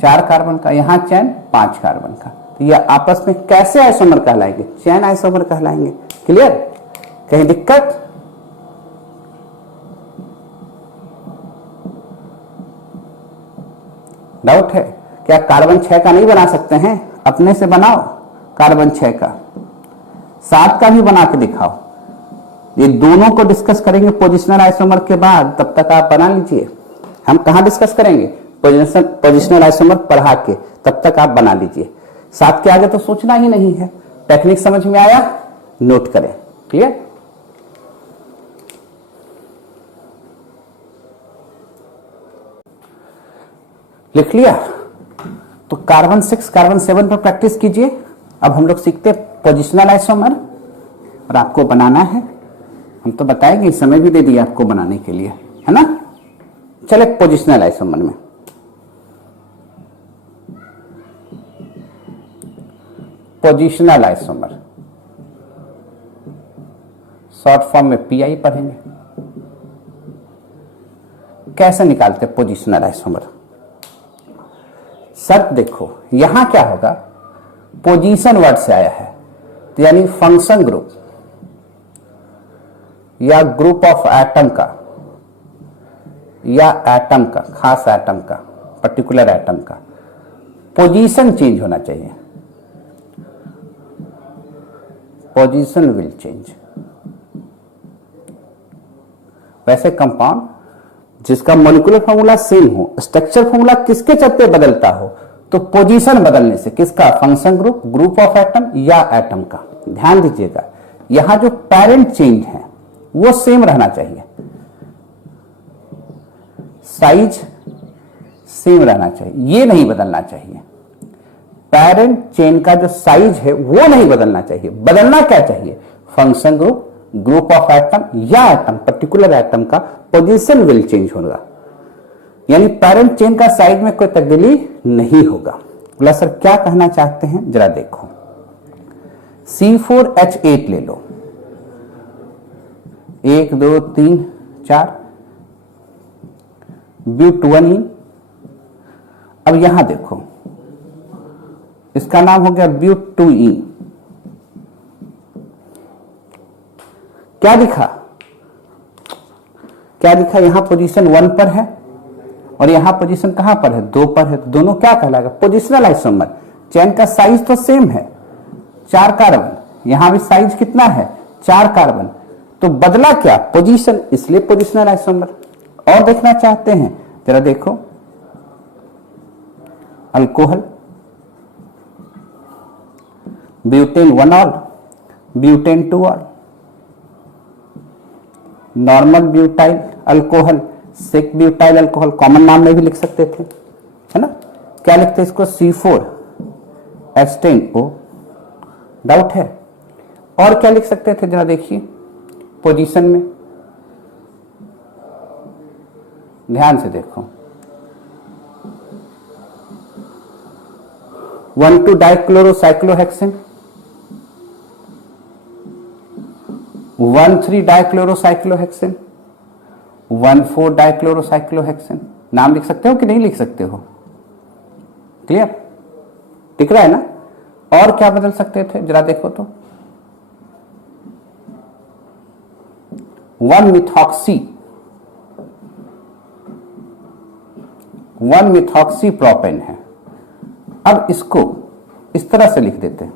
4 कार्बन का, यहां चेन 5 कार्बन का। तो ये आपस में कैसे आइसोमर कहलाएंगे? चेन आइसोमर कहलाएंगे। क्लियर? कहीं दिक्कत? डाउट है? क्या कार्बन 6 का नहीं बना सकते हैं? अपने से बनाओ कार्बन 6 का, 7 का भी बना के दिखाओ। ये दोनों को डिस्कस करेंगे पोजिशनल आइसोमर के बाद, तब तक आप बना लीजिए। हम कहां डिस्कस करेंगे? पोजिशनल आइसोमर पढ़ा के, तब तक आप बना लीजिए। 7 के आगे तो सोचना ही नहीं है। टेक्निक समझ में आया? नोट करें। क्लियर? लिख लिया? तो कार्बन 6, कार्बन 7 पर प्रैक्टिस कीजिए। अब हम लोग सीखते पोजिशनल आइसोमर, और आपको बनाना है। हम तो बताएंगे, समय भी दे दिया आपको बनाने के लिए, है ना? चले पोजिशनल आइसोमर में। पोजिशनल आइसोमर शॉर्ट फॉर्म में PI पढ़ेंगे। कैसे निकालते पोजिशनल आइसोमर? शर्त देखो, यहां क्या होगा? पोजीशन वर्ड से आया है, तो यानी फंक्शन ग्रुप या ग्रुप ऑफ एटम का, या एटम का, खास एटम का, पर्टिकुलर एटम का पोजीशन चेंज होना चाहिए। Position will change. वैसे कंपाउंड जिसका मॉलिक्यूलर फॉर्मूला सेम हो, स्ट्रक्चर फॉर्मूला किसके चलते बदलता हो? तो पोजीशन बदलने से। किसका? Function group, group of atom या एटम का। ध्यान दीजिएगा, यहां जो पेरेंट चेंज है वो सेम रहना चाहिए, साइज सेम रहना चाहिए, ये नहीं बदलना चाहिए। पेरेंट चेन का जो साइज है वो नहीं बदलना चाहिए। बदलना क्या चाहिए? Function group, group of atom या एटम, पर्टिकुलर एटम का पोजीशन विल चेंज होगा, यानी पेरेंट चेन का साइज में कोई तब्दीली नहीं होगा। बोला सर क्या कहना चाहते हैं, जरा देखो। C4H8 ले लो, 1 2 3 4 ब्यूट1इन। अब यहां देखो, इसका नाम हो गया ब्यूट2इन। क्या दिखा? क्या दिखा? यहां पोजीशन 1 पर है और यहां पोजीशन कहां पर है? 2 पर है। तो दोनों क्या कहलाएगा? Positional isomer. चेन का साइज तो सेम है, 4 कार्बन। यहां भी साइज कितना है? 4 कार्बन। तो बदला क्या? पोजीशन, इसलिए पोजिशनल आइसोमर। और देखना चाहते हैं, जरा देखो। Alcohol, butane 1 ol, butane 2 ol, normal butyl alcohol, sec butyl alcohol, common नाम में भी लिख सकते थे, है ना। क्या लिखते हैं इसको? C4H10O। डाउट है? और क्या लिख सकते थे, जरा देखिए पोजीशन में, ध्यान से देखो। 1,2 डाइक्लोरोसाइक्लोहेक्सेन, 1,3 डाइक्लोरोसाइक्लोहेक्सेन, 1,4 डाइक्लोरोसाइक्लोहेक्सेन। नाम लिख सकते हो कि नहीं लिख सकते हो? क्लियर? दिख रहा है ना। और क्या बदल सकते थे, जरा देखो तो। 1-मिथॉक्सी, 1-मिथॉक्सी प्रोपेन है। अब इसको इस तरह से लिख देते हैं,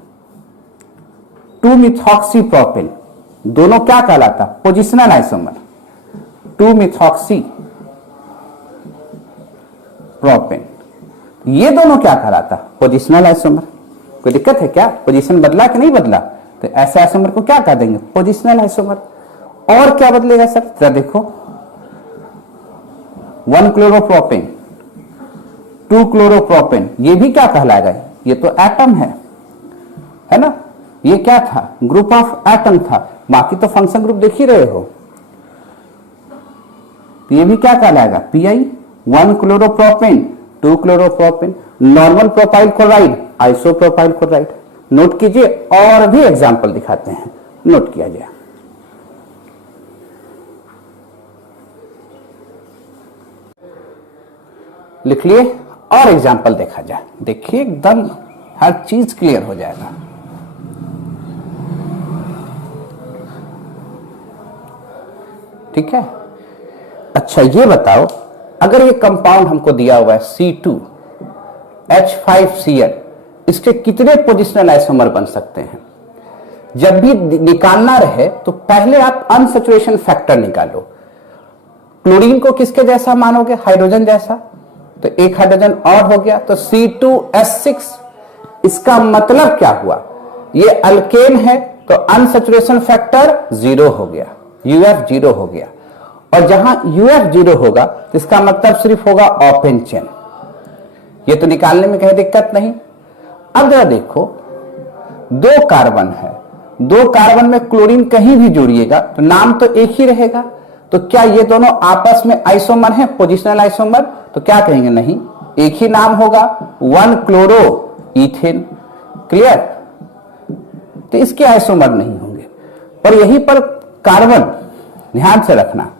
2-मिथॉक्सी प्रोपेन। दोनों क्या कहलाता? Positional isomer. 2-मिथॉक्सी प्रोपेन, ये दोनों क्या कहलाता? Positional isomer. कोई दिक्कत है क्या? पोजीशन बदला कि नहीं बदला? तो ऐसे आइसोमर को क्या कह देंगे? Positional isomer. और क्या बदलेगा सर, जरा देखो। 1-क्लोरोप्रोपेन, 2-क्लोरोप्रोपेन, ये भी क्या कहलाएगा? ये तो एटम है ना। ये क्या था? ग्रुप ऑफ एटम था। बाकी तो फंक्शन ग्रुप देख ही रहे हो। तो ये भी क्या कहलाएगा? PI। One chloropropane, two chloropropane, normal propyl chloride, isopropyl chloride. Note कीजिए, और भी एग्जाम्पल दिखाते हैं, नोट किया जाए। लिख लिए, और एग्जाम्पल देखा जाए। देखिए एकदम हर चीज क्लियर हो जाएगा। ठीक है। अच्छा ये बताओ, अगर ये कंपाउंड हमको दिया हुआ है C2H5Cl, इसके कितने पोजिशनल आइसोमर बन सकते हैं? जब भी निकालना रहे तो पहले आप अनसैचुरेशन फैक्टर निकालो। क्लोरीन को किसके जैसा मानोगे? हाइड्रोजन जैसा। तो एक हाइड्रोजन और हो गया, तो C2H6। इसका मतलब क्या हुआ? ये अल्केन है तो अनसैचुरेशन फैक्टर 0 हो गया, UF 0 हो गया। और जहां UF 0 होगा तो इसका मतलब सिर्फ होगा ओपन चेन। ये तो निकालने में कहीं दिक्कत नहीं। अब जरा देखो, 2 कार्बन है, 2 कार्बन में क्लोरीन कहीं भी जोड़िएगा तो नाम तो एक ही रहेगा। तो क्या ये दोनों आपस में आइसोमर हैं, पोजिशनल आइसोमर? तो क्या कहेंगे? नहीं, एक ही नाम होगा, 1-क्लोरो-ईथेन। क्लियर? तो इसके आइसोमर नहीं होंगे। और यहीं पर कार्बन ध्यान से रखना,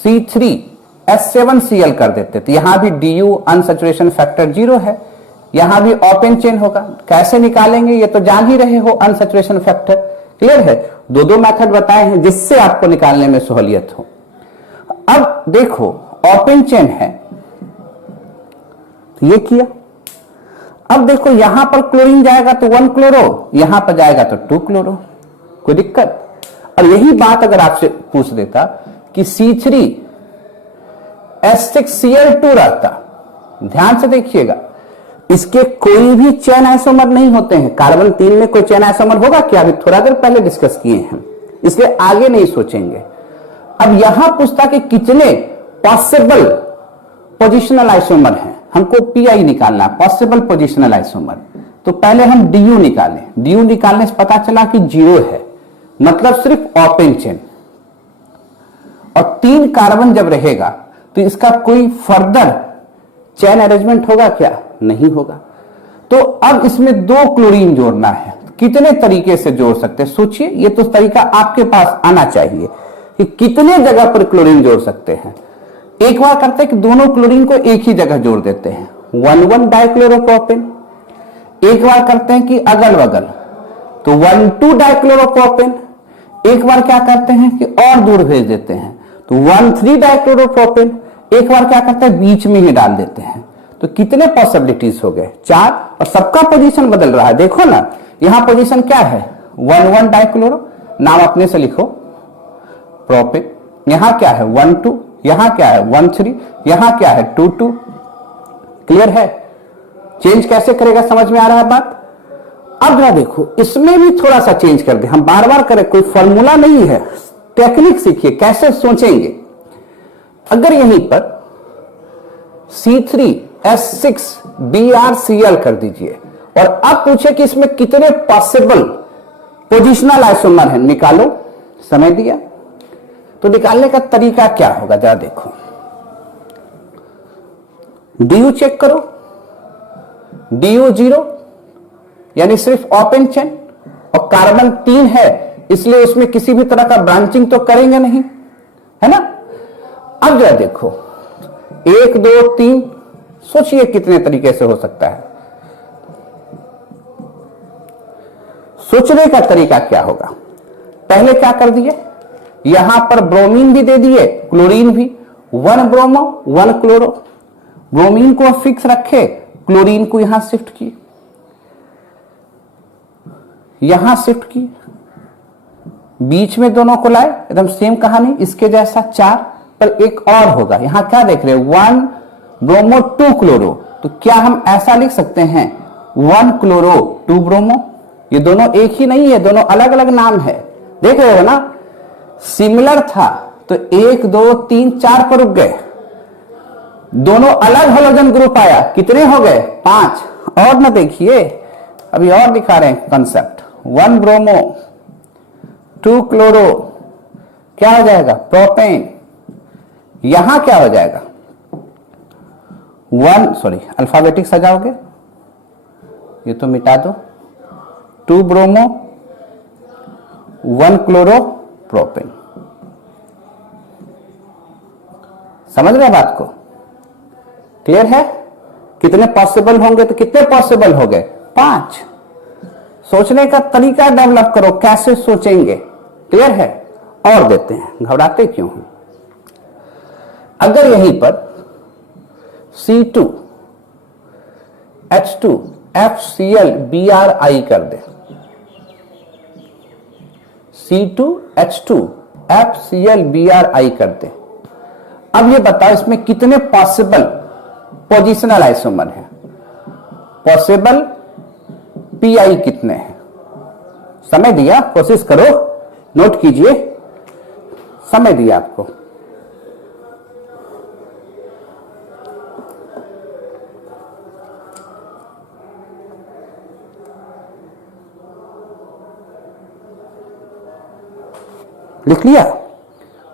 C3H7Cl कर देते तो यहां भी DU अनसैचुरेशन फैक्टर 0 है, यहां भी ओपन चेन होगा। कैसे निकालेंगे ये तो जान ही रहे हो, अनसैचुरेशन फैक्टर। क्लियर है? दो मेथड बताए हैं जिससे आपको निकालने में सहूलियत हो। अब देखो, ओपन चेन है तो ये किया। अब देखो यहां पर क्लोरीन जाएगा तो 1-क्लोरो, यहां पर जाएगा तो 2-क्लोरो। कोई दिक्कत? और यही बात अगर आपसे पूछ देता कि C3H6Cl2 रहता, ध्यान से देखिएगा, इसके कोई भी चेन आइसोमर नहीं होते हैं। कार्बन 3 में कोई चेन आइसोमर होगा क्या? अभी थोड़ा देर पहले डिस्कस किए हैं, इसलिए आगे नहीं सोचेंगे। अब यहां पूछता कि कितने पॉसिबल पोजिशनल आइसोमर हैं, हमको पीआई निकालना है, पॉसिबल पोजिशनल आइसोमर। तो पहले हम डीयू निकालें। डीयू निकालने से पता चला कि 0 है, मतलब सिर्फ ओपन चेन। और 3 कार्बन जब रहेगा तो इसका कोई फर्दर चेन अरेंजमेंट होगा क्या? नहीं होगा। तो अब इसमें 2 क्लोरीन जोड़ना है। कितने तरीके से जोड़ सकते हैं सोचिए, ये तो तरीका आपके पास आना चाहिए कि कितने जगह पर क्लोरीन जोड़ सकते हैं। एक बार करते हैं कि दोनों क्लोरीन को एक ही जगह जोड़ देते हैं, 1,1 डाइक्लोरोप्रोपेन। एक बार करते हैं कि अगल बगल, तो 1,2 डाइक्लोरोप्रोपेन। एक बार क्या करते हैं कि और दूर भेज देते हैं, तो 1,3 डाइक्लोरोप्रोपेन। एक बार क्या करते हैं, बीच में ही डाल देते हैं। तो कितने पॉसिबिलिटीज हो गए? 4। और सबका पोजीशन बदल रहा है, देखो ना, यहां पोजीशन क्या है, 1,1 डाइक्लोरो, नाम अपने से लिखो, प्रोपेन। यहां क्या है, 1,2, यहां क्या है, 1,3, यहां क्या है, 2,2। क्लियर है? चेंज कैसे करेगा, समझ में आ रहा है बात? अब जरा देखो, इसमें भी थोड़ा सा चेंज कर दे, हम बार बार करें, कोई फॉर्मूला नहीं है, टेक्निक सीखिए कैसे सोचेंगे। अगर यहीं पर C3H6BrCl कर दीजिए और अब पूछे कि इसमें कितने पॉसिबल पोजिशनल आइसोमर हैं, निकालो। समय दिया तो निकालने का तरीका क्या होगा, जरा देखो। डीयू चेक करो, डीयू 0 यानी सिर्फ ओपन चेन, और कार्बन 3 है इसलिए उसमें किसी भी तरह का ब्रांचिंग तो करेंगे नहीं, है ना। अब जरा देखो, 1 2 3, सोचिए कितने तरीके से हो सकता है। सोचने का तरीका क्या होगा? पहले क्या कर दिए, यहां पर ब्रोमीन भी दे दिए, क्लोरीन भी, 1 ब्रोमो 1 क्लोरो। ब्रोमीन को फिक्स रखे, क्लोरीन को यहां शिफ्ट किए, यहां शिफ्ट किए, बीच में दोनों को लाए, एकदम सेम कहानी इसके जैसा 4। पर एक और होगा, यहां क्या देख रहे हैं, 1 ब्रोमो 2 क्लोरो। तो क्या हम ऐसा लिख सकते हैं, 1 क्लोरो 2 ब्रोमो? ये दोनों एक ही नहीं है, दोनों अलग अलग नाम है, देख रहे हो ना। सिमिलर था तो 1 2 3 4 पर रुक गए, दोनों अलग हाइड्रोजन ग्रुप आया, कितने हो गए, 5। और ना देखिए, अभी और दिखा रहे हैं कंसेप्ट, 1 ब्रोमो 2 क्लोरो, क्या हो जाएगा, प्रोपेन। यहां क्या हो जाएगा, 1 अल्फाबेटिक सजाओगे, ये तो मिटा दो, 2 ब्रोमो 1 क्लोरो प्रोपेन। समझ रहे बात को? क्लियर है? कितने पॉसिबल होंगे, तो कितने पॉसिबल हो गए, 5। सोचने का तरीका डेवलप करो, कैसे सोचेंगे। क्लियर है? और देते हैं, घबराते क्यों हैं। अगर यहीं पर C2H2FClBrI कर दे, C2H2FClBrI कर दे। अब ये बताओ इसमें कितने पॉसिबल पोजिशनल आइसोमर हैं, पॉसिबल पीआई कितने हैं। समय दिया, कोशिश करो, नोट कीजिए, समय दिया आपको। लिख लिया?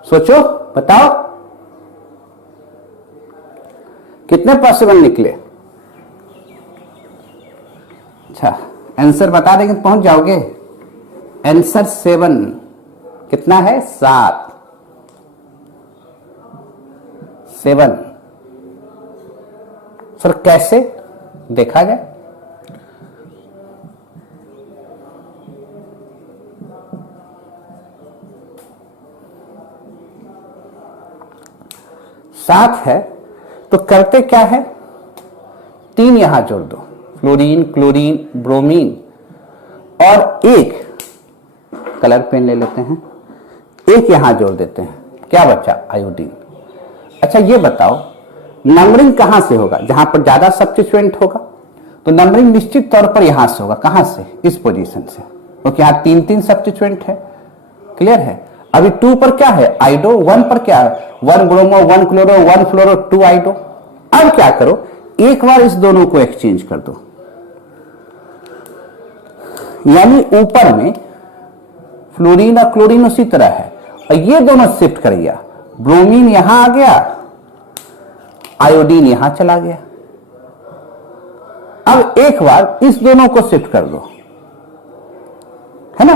सोचो, बताओ कितने पॉसिबल निकले। अच्छा, आंसर बता देंगे तो पहुंच जाओगे। आंसर 7, कितना है, 7। 7 सर कैसे, देखा जाए। सात है तो करते क्या है, 3 यहां जोड़ दो, फ्लोरीन क्लोरीन ब्रोमीन, और एक कलर पेन ले लेते हैं, एक यहां जोड़ देते हैं, क्या बचा, आयोडीन। अच्छा ये बताओ नंबरिंग कहां से होगा, जहां पर ज्यादा सब्स्टिट्यूएंट होगा। तो नंबरिंग निश्चित तौर पर यहां से होगा। कहां से? इस पोजीशन से, क्योंकि यहां 3 सब्स्टिट्यूएंट है। क्लियर है? अभी 2 पर क्या है? आइडो। 1 पर क्या है? 1 ब्रोमो 1 क्लोरो 1 फ्लोरो 2 आइडो। अब क्या करो, एक बार इस दोनों को एक्सचेंज कर दो, यानी ऊपर में फ्लोरीन और क्लोरीन उसी तरह है और ये दोनों शिफ्ट कर गया। ब्रोमीन यहां आ गया, आयोडीन यहां चला गया। अब एक बार इस दोनों को शिफ्ट कर दो, है ना?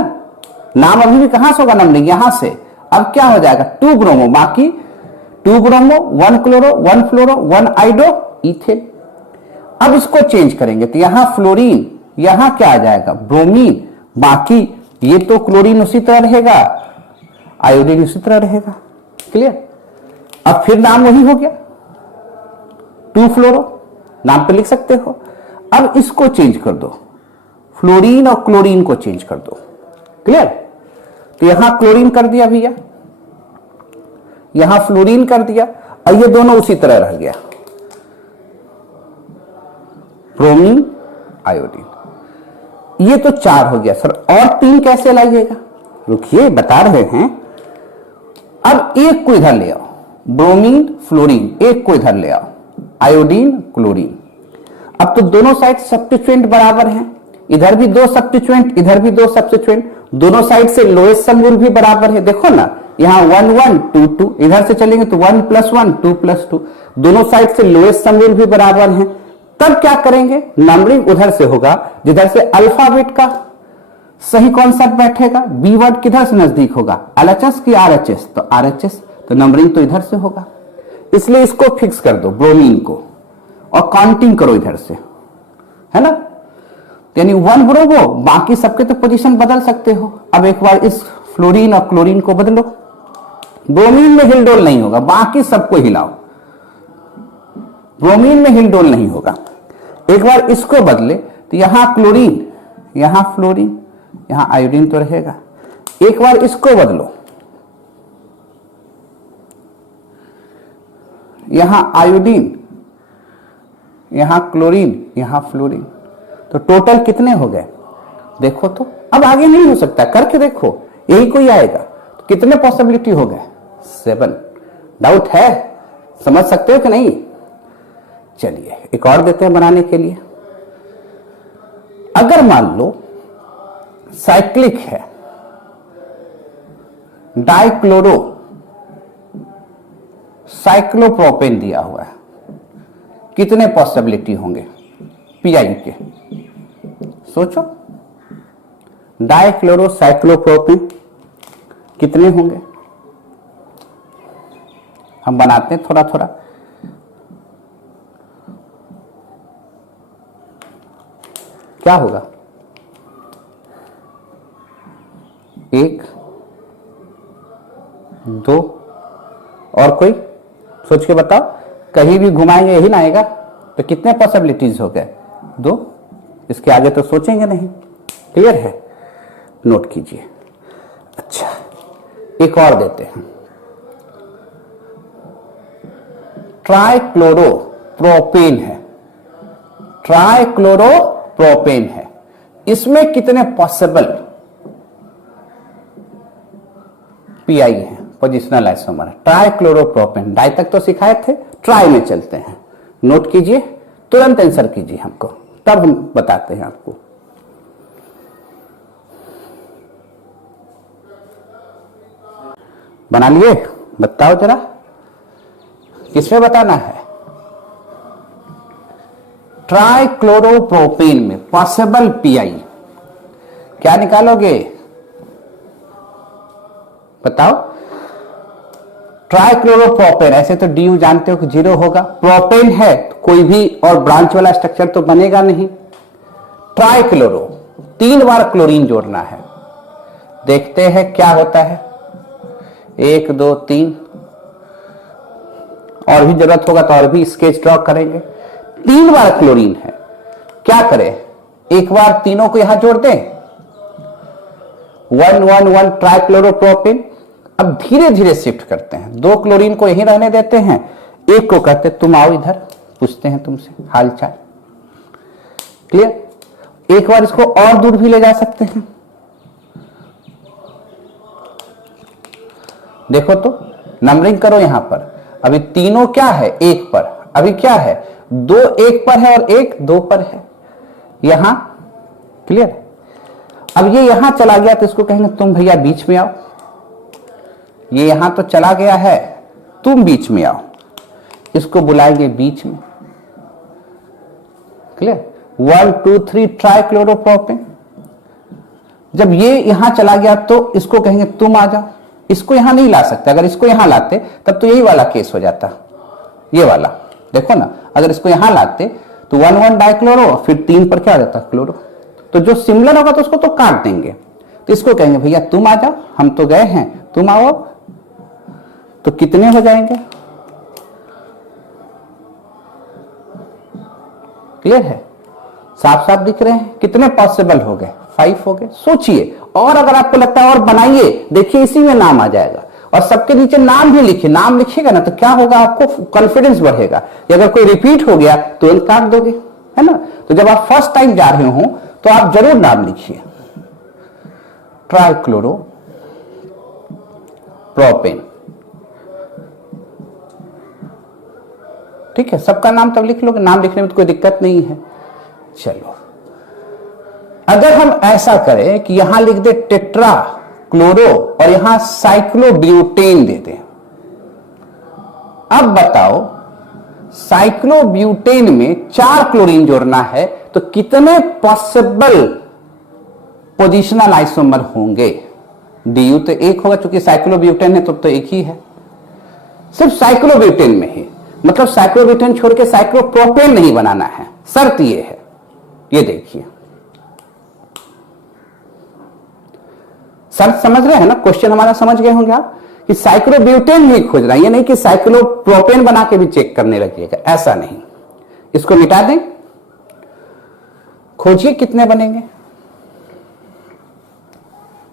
नाम अभी भी कहां से होगा? नंबरिंग यहां से। अब क्या हो जाएगा? 2 ब्रोमो, बाकी 2 ब्रोमो 1 क्लोरो 1 फ्लोरो 1 आइडो इथेन। अब इसको चेंज करेंगे तो यहां फ्लोरीन, यहां क्या आ जाएगा? ब्रोमीन, बाकी ये तो क्लोरीन उसी तरह रहेगा, आयोडीन उसी तरह रहेगा। क्लियर? अब फिर नाम वही हो गया 2 फ्लोरो, नाम पे लिख सकते हो। अब इसको चेंज कर दो, फ्लोरीन और क्लोरीन को चेंज कर दो। क्लियर? तो यहां क्लोरीन कर दिया भैया, यहां फ्लोरीन कर दिया और ये दोनों उसी तरह रह गया, ब्रोमीन आयोडीन। ये तो 4 हो गया सर, और 3 कैसे लाइएगा? रुकिए बता रहे हैं। अब एक को इधर ले आओ, ब्रोमीन फ्लोरीन, एक को इधर ले आओ, आयोडीन क्लोरीन। अब तो दोनों साइड सब्स्टिट्यूएंट बराबर हैं, इधर भी 2 सब्स्टिट्यूएंट, इधर भी 2 सब्स्टिट्यूएंट, दोनों साइड से लोएस्ट सम रूल भी बराबर है। देखो ना, यहां 1 1 2 2, इधर से चलेंगे तो 1 + 1 2 + 2, दोनों साइड से लोएस्ट सम रूल भी बराबर हैं। तब क्या करेंगे? नंबरिंग उधर से होगा जिधर से अल्फाबेट का सही कॉन्सेप्ट बैठेगा। बी वर्ड किधर से नजदीक होगा? LHS की RHS? तो RHS, तो नंबरिंग तो इधर से होगा। इसलिए इसको फिक्स कर दो ब्रोमीन को और काउंटिंग करो इधर से, है ना? यानी 1 ब्रोमो, बाकी सबके तो पोजीशन बदल सकते हो। अब एक बार इस फ्लोरीन और क्लोरीन को बदलो, ब्रोमीन में हिलडोल नहीं होगा, बाकी सबको हिलाओ, ब्रोमीन में हिलडोल नहीं होगा। एक बार इसको बदले तो यहां क्लोरीन, यहां फ्लोरीन, यहां आयोडीन तो रहेगा। एक बार इसको बदलो, यहां आयोडीन, यहां क्लोरीन, यहां फ्लोरीन, तो टोटल कितने हो गए? देखो तो। अब आगे नहीं हो सकता, करके देखो, यही कोई आएगा। तो कितने पॉसिबिलिटी हो गए? 7। डाउट है? समझ सकते हो कि नहीं? चलिए एक और देते हैं बनाने के लिए। अगर मान लो साइक्लिक है, डाइक्लोरो साइक्लोप्रोपेन दिया हुआ है, कितने पॉसिबिलिटी होंगे पीआई के? सोचो, डाइक्लोरो साइक्लोप्रोपेन कितने होंगे? हम बनाते हैं थोड़ा थोड़ा। क्या होगा? 1 2 और कोई सोच के बताओ, कहीं भी घुमाएंगे यही ना आएगा। तो कितने पॉसिबिलिटीज हो गए? 2। इसके आगे तो सोचेंगे नहीं। क्लियर है? नोट कीजिए। अच्छा, एक और देते हैं, ट्राइक्लोरोप्रोपेन है, ट्राइक्लोरोप्रोपेन है, इसमें कितने पॉसिबल पीआई है? Positional isomer. ट्राइक्लोरोप्रोपेन, डाई तक तो सिखाए थे, ट्राई में चलते हैं। नोट कीजिए, तुरंत आंसर कीजिए हमको, तब हम बताते हैं आपको। बना लिए? बताओ जरा, किसमें बताना है? ट्राइक्लोरोप्रोपेन में पॉसिबल पीआई क्या निकालोगे? बताओ। ट्राइक्लोरोप्रोपेन, ऐसे तो डी जानते हो कि 0 होगा, प्रोपेन है तो कोई भी और ब्रांच वाला स्ट्रक्चर तो बनेगा नहीं। ट्राइक्लोरो, 3 बार क्लोरीन जोड़ना है। देखते हैं क्या होता है। 1 2 3, और भी जरूरत होगा तो और भी स्केच ड्रॉ करेंगे। 3 बार क्लोरीन है, क्या करें? एक बार तीनों को यहां जोड़ दें, 1 1 1 ट्राइक्लोरोप्रोपेन। अब धीरे धीरे शिफ्ट करते हैं, 2 क्लोरीन को यहीं रहने देते हैं, एक को कहते तुम आओ इधर, पूछते हैं तुमसे हालचाल। क्लियर। एक बार इसको और दूर भी ले जा सकते हैं। देखो तो नंबरिंग करो यहां पर। अभी तीनों क्या है, एक पर। अभी क्या है, दो एक पर है और एक दो पर है यहां। क्लियर। अब ये यहां चला गया तो इसको कहेंगे तुम भैया बीच में आओ। ये यहां तो चला गया है, तुम बीच में आओ। इसको बुलाएंगे बीच में। क्लियर। 1 2 3 ट्राइक्लोरोप्रोपेन। जब ये यहां चला गया तो इसको कहेंगे तुम आ जाओ। इसको यहां नहीं ला सकते। अगर इसको यहां लाते तब तो यही वाला केस हो जाता, ये वाला। देखो ना, अगर इसको यहां लाते तो 1 1 डाइक्लोरो, फिर 3 पर क्या हो जाता, क्लोरो। तो जो सिमिलर होगा तो उसको तो काट देंगे। तो इसको कहेंगे भैया तुम आ जाओ, हम तो गए हैं, तुम आओ। तो कितने हो जाएंगे, क्लियर है, साफ साफ दिख रहे हैं। कितने पॉसिबल हो गए, 5 हो गए। सोचिए, और अगर आपको लगता है और बनाइए, देखिए इसी में नाम आ जाएगा। और सबके नीचे नाम भी लिखिए। नाम लिखिएगा ना तो क्या होगा, आपको कॉन्फिडेंस बढ़ेगा। अगर कोई रिपीट हो गया तो तुरंत काट दोगे, है ना। तो जब आप फर्स्ट टाइम जा रहे हो तो आप जरूर नाम लिखिए, ट्राइक्लोरो प्रोपेन। ठीक है, सबका नाम तब लिख लोगे, नाम लिखने में तो कोई दिक्कत नहीं है। चलो, अगर हम ऐसा करें कि यहां लिख दे टेट्रा क्लोरो और यहां साइक्लोब्यूटेन दे दें। अब बताओ, साइक्लोब्यूटेन में 4 क्लोरीन जोड़ना है तो कितने पॉसिबल पोजिशनल आइसोमर होंगे। डीयू तो 1 होगा, क्योंकि साइक्लोब्यूटेन है तो एक ही है, सिर्फ साइक्लोब्यूटेन में ही। मतलब साइक्लोब्यूटेन छोड़ के साइक्लोप्रोपेन नहीं बनाना है, शर्त ये है। ये देखिए, शर्त समझ रहे हैं ना, क्वेश्चन हमारा समझ गए होंगे आप, कि साइक्लोब्यूटेन ही खोज रहा है, ये नहीं कि साइक्लोप्रोपेन बना के भी चेक करने लगिएगा, ऐसा नहीं। इसको मिटा दें, खोजिए कितने बनेंगे,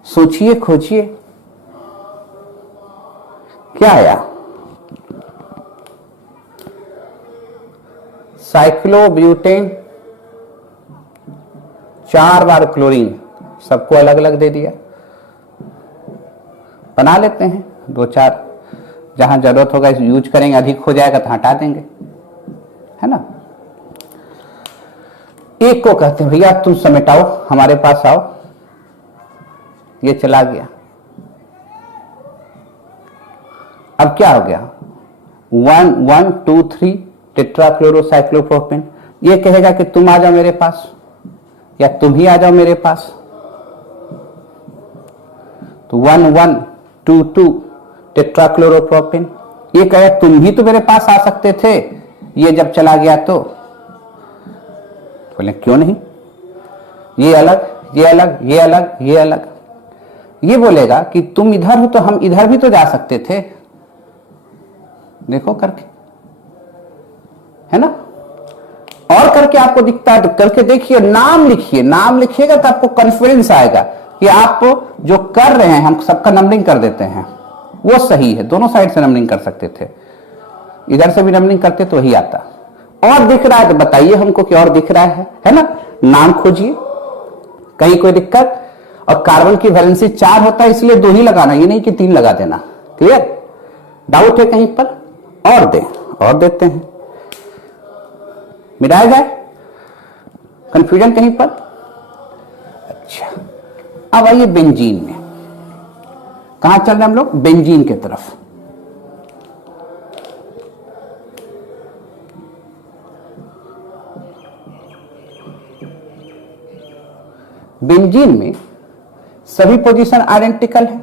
सोचिए, खोजिए क्या आया। साइक्लोब्यूटेन 4 बार क्लोरीन, सबको अलग अलग दे दिया। बना लेते हैं 2-4, जहां जरूरत होगा यूज करेंगे, अधिक हो जाएगा तो हटा देंगे, है ना। एक को कहते हैं भैया तुम समेटाओ, हमारे पास आओ। ये चला गया। अब क्या हो गया, 1 1 2 3 टेट्राक्लोरोसाइक्लोप्रोपेन। ये कहेगा कि तुम आ जाओ मेरे पास, या तुम ही आ जाओ मेरे पास। तो 1 1 2 2 टेट्राक्लोरोप्रोपेन। ये कहे तुम ही तो मेरे पास आ सकते थे, ये जब चला गया तो बोले क्यों नहीं, ये अलग, ये अलग, ये अलग, ये अलग। ये बोलेगा कि तुम इधर हो तो हम इधर भी तो जा सकते थे, देखो करके, है ना। और करके आपको दिखता है तो करके देखिए, नाम लिखिए। नाम लिखिएगा तो आपको कॉन्फिडेंस आएगा कि आप जो कर रहे हैं, हम सबका नंबरिंग कर देते हैं, वो सही है। दोनों साइड से नंबरिंग कर सकते थे, इधर से भी नंबरिंग करते तो वही आता। और दिख रहा है तो बताइए हमको कि और दिख रहा है ना। नाम खोजिए, कहीं कोई दिक्कत। और कार्बन की वैलेंसी 4 होता है, इसलिए 2 ही लगाना, ये नहीं कि 3 लगा देना। क्लियर। डाउट है कहीं पर, और दें, और देते हैं, मिटाया जाए, कंफ्यूजन कहीं पर। अच्छा, अब आइए बेंजीन में। कहां चल रहे हैं हम लोग, बेंजीन की तरफ। बेंजीन में सभी पोजीशन आइडेंटिकल है,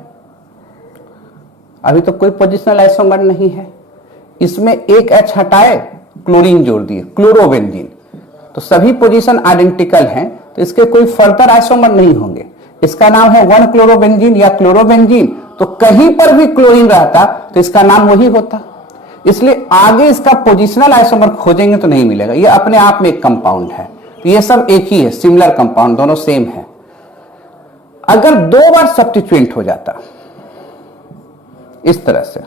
अभी तो कोई पोजिशनल आइसोमर नहीं है। इसमें एक H हटाए, क्लोरीन जोड़ दिए, क्लोरोबेंजीन। तो सभी पोजीशन आइडेंटिकल हैं, तो इसके कोई फर्दर आइसोमर नहीं होंगे। इसका नाम है 1 क्लोरोबेंजीन या क्लोरोबेंजीन। तो कहीं पर भी क्लोरीन रहता तो इसका नाम वही होता, इसलिए आगे इसका पोजिशनल आइसोमर खोजेंगे तो नहीं मिलेगा। ये अपने आप में एक कंपाउंड है, तो ये सब एक ही है, सिमिलर कंपाउंड, दोनों सेम है। अगर 2 बार सब्स्टिट्यूएंट हो जाता इस तरह से,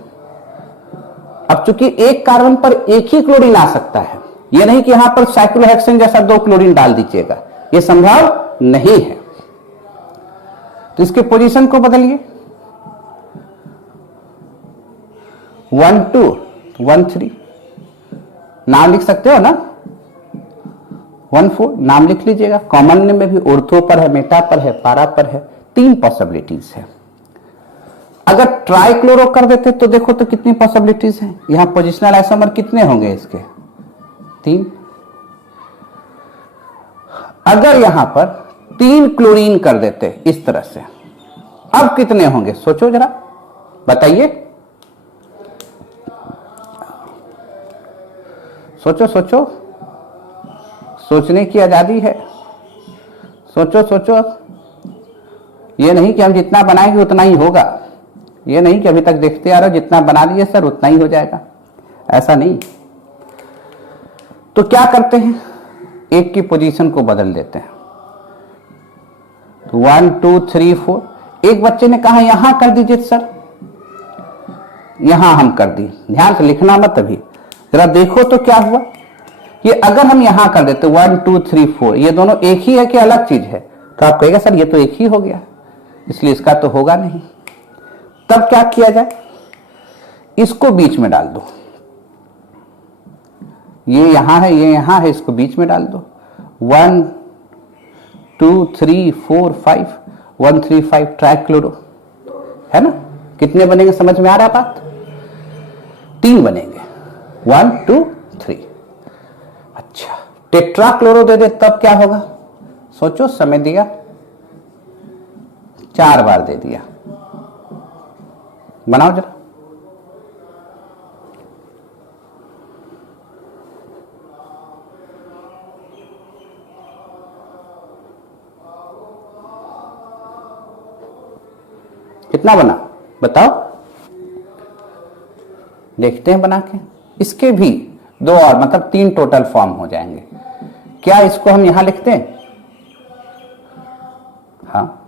अब चूंकि एक कार्बन पर एक ही क्लोरीन आ सकता है, ये नहीं कि यहां पर साइक्लोहेक्सेन जैसा 2 क्लोरीन डाल दीजिएगा, ये संभव नहीं है। तो इसके पोजीशन को बदलिए, 1 2 1 3, नाम लिख सकते हो ना, 1 4 नाम लिख लीजिएगा। कॉमन में भी ऑर्थो पर है, मेटा पर है, पारा पर है, 3 पॉसिबिलिटीज है। अगर ट्राइक्लोरो कर देते तो देखो तो कितनी पॉसिबिलिटीज हैं। यहां पोजिशनल आइसोमर कितने होंगे इसके, 3। अगर यहां पर 3 क्लोरीन कर देते इस तरह से, अब कितने होंगे सोचो जरा, बताइए, सोचो सोचो, सोचने की आजादी है, सोचो सोचो। ये नहीं कि हम जितना बनाएंगे उतना ही होगा, ये नहीं कि अभी तक देखते आ रहे हो जितना बना दिए सर उतना ही हो जाएगा, ऐसा नहीं। तो क्या करते हैं, एक की पोजीशन को बदल देते हैं। तो 1 2 3 4, एक बच्चे ने कहा यहां कर दीजिए सर, यहां हम कर दिए, ध्यान से लिखना मत अभी, जरा देखो तो क्या हुआ। ये अगर हम यहां कर देते 1 2 3 4, ये दोनों एक ही है कि अलग चीज है, तो आप कहेगा सर ये तो एक ही हो गया, इसलिए इसका तो होगा नहीं। तब क्या किया जाए, इसको बीच में डाल दो, ये यहां है ये यहां है, इसको बीच में डाल दो। 1 2 3 4 5, 1 3 5 ट्राइक्लोरो है ना। कितने बनेंगे समझ में आ रहा है बात, 3 बनेंगे, 1 2 3। अच्छा, टेट्राक्लोरो दे दे तब क्या होगा, सोचो, समय दिया, 4 बार दे दिया, बनाओ जरा। कितना बना बताओ, देखते हैं बना के। इसके भी 2 और, मतलब 3 टोटल फॉर्म हो जाएंगे। क्या इसको हम यहां लिखते हैं, हाँ,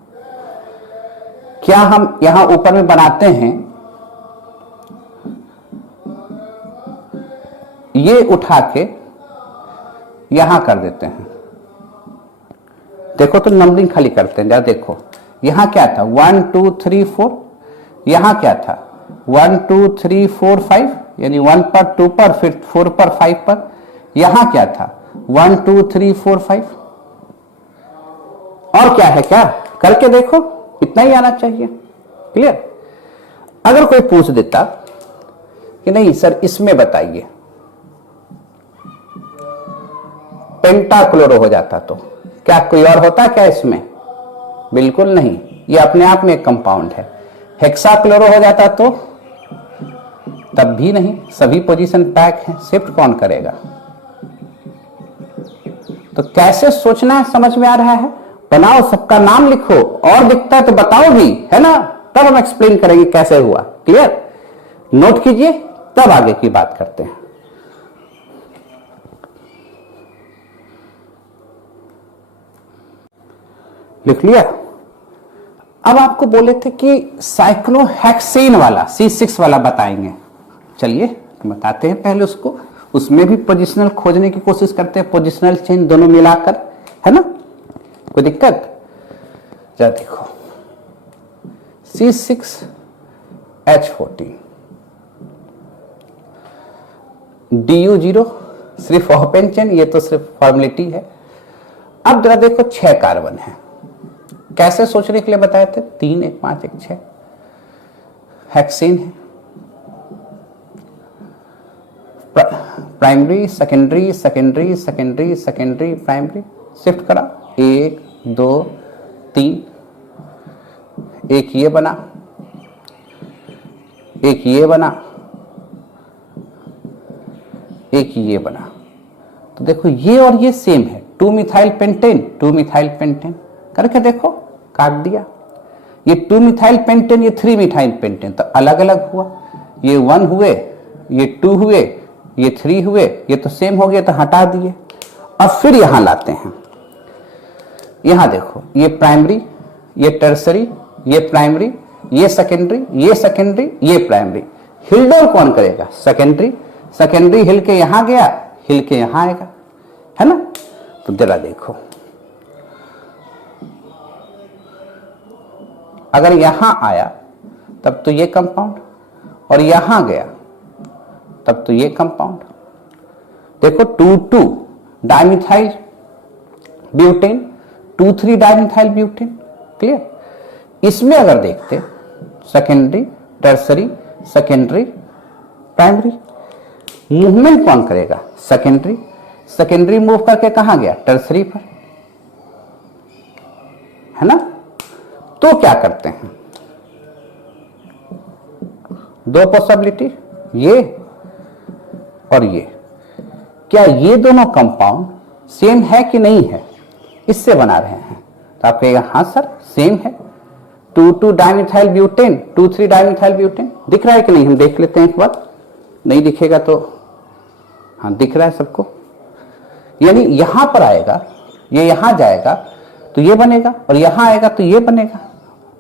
क्या हम यहां ऊपर में बनाते हैं, ये उठा के यहां कर देते हैं। देखो तो नंबरिंग खाली करते हैं, जरा देखो, यहां क्या था 1 2 3 4, यहां क्या था 1 2 3 4 5, यानी 1 पर 2 पर फिर 4 पर 5 पर। यहां क्या था 1 2 3 4 5, और क्या है, क्या करके देखो, इतना ही आना चाहिए। क्लियर। अगर कोई पूछ देता कि नहीं सर इसमें बताइए, पेंटाक्लोरो हो जाता, तो क्या कोई और होता क्या इसमें, बिल्कुल नहीं, ये अपने आप में एक कंपाउंड है। हेक्साक्लोरो हो जाता तो तब भी नहीं, सभी पोजीशन पैक है, शिफ्ट कौन करेगा। तो कैसे सोचना है समझ में आ रहा है, बनाओ, सबका नाम लिखो, और दिखता है तो बताओ भी, है ना, तब हम एक्सप्लेन करेंगे कैसे हुआ। क्लियर, नोट कीजिए, तब आगे की बात करते हैं। लिख लिया। अब आपको बोले थे कि साइक्लोहेक्सेन वाला C6 वाला बताएंगे, चलिए बताते हैं पहले उसको, उसमें भी पोजिशनल खोजने की कोशिश करते हैं, पोजिशनल चेन दोनों मिलाकर, है ना, कोई दिक्कत। जरा देखो C6H14 DU0 सिर्फ ओपन चेन, ये तो सिर्फ फॉर्मेलिटी है। अब जरा देखो 6 कार्बन है, कैसे सोचने के लिए बताए थे, 3 1 5 1 6 हेक्सेन है, primary secondary secondary secondary secondary primary, shift करा, 1 2 3, एक ये बना, एक ये बना, एक ये बना। तो देखो ये और ये सेम है, 2 मिथाइल पेंटेन 2 मिथाइल पेंटेन करके देखो, काट दिया, ये 2 मिथाइल पेंटेन, ये 3 मिथाइल पेंटेन, तो अलग अलग हुआ, ये 1 हुए, ये 2 हुए, ये 3 हुए, ये तो सेम हो गया तो हटा दिए। अब फिर यहां लाते हैं, यहां देखो, ये प्राइमरी, ये टर्सरी, ये प्राइमरी, ये सेकेंडरी, ये सेकेंडरी, ये प्राइमरी। हिल डाउन कौन करेगा, सेकेंडरी, सेकेंडरी हिल के यहां गया, हिल के यहां आएगा, है ना। तो जरा देखो, अगर यहां आया तब तो ये कंपाउंड, और यहां गया तब तो ये कंपाउंड। देखो 2,2 dimethyl butane, 2,3 dimethyl butane, clear. इसमें अगर देखते secondary, tertiary, secondary, primary, movement कौन करेगा? सेकेंडरी। सेकेंडरी मूव करके कहां गया? टर्सरी पर, है ना। तो क्या करते हैं, दो पॉसिबिलिटी, ये और ये। क्या ये दोनों कंपाउंड सेम है कि नहीं है? इससे बना रहे हैं। तो आप कहेगा हाँ सर सेम है, 2,2 डाइमिथाइल ब्यूटेन, 2,3 डाइमिथाइल ब्यूटेन। दिख रहा है कि नहीं? हम देख लेते हैं एक बार, नहीं दिखेगा तो हाँ दिख रहा है सबको। यानी यहां पर आएगा, ये यहां जाएगा तो ये बनेगा, और यहां आएगा तो ये बनेगा।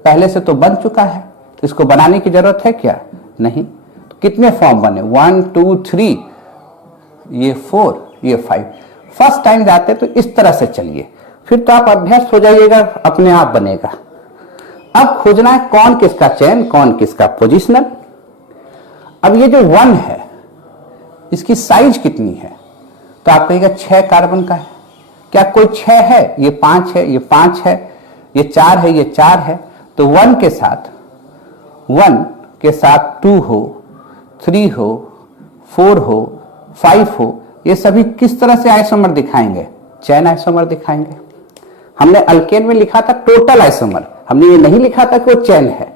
पहले से तो बन चुका है, तो इसको बनाने की जरूरत है क्या? नहीं। तो कितने फॉर्म बने? 1, 2, 3, ये 4, ये 5। फर्स्ट टाइम जाते तो इस तरह से चलिए, फिर तो आप अभ्यस्त हो जाइएगा, अपने आप बनेगा। अब खोजना है कौन किसका चेन, कौन किसका पोजिशनल। अब ये जो 1 है इसकी साइज कितनी है? तो आप कहिएगा 6 कार्बन का है। क्या कोई 6 है? ये 5 है, ये 5 है, ये 4 है, ये 4 है। तो 1 के साथ 2 हो, 3 हो, 4 हो, 5 हो, ये सभी किस तरह से आइसोमर दिखाएंगे? चेन आइसोमर दिखाएंगे। हमने अल्केन में लिखा था टोटल आइसोमर, हमने ये नहीं लिखा था कि वो चेन है।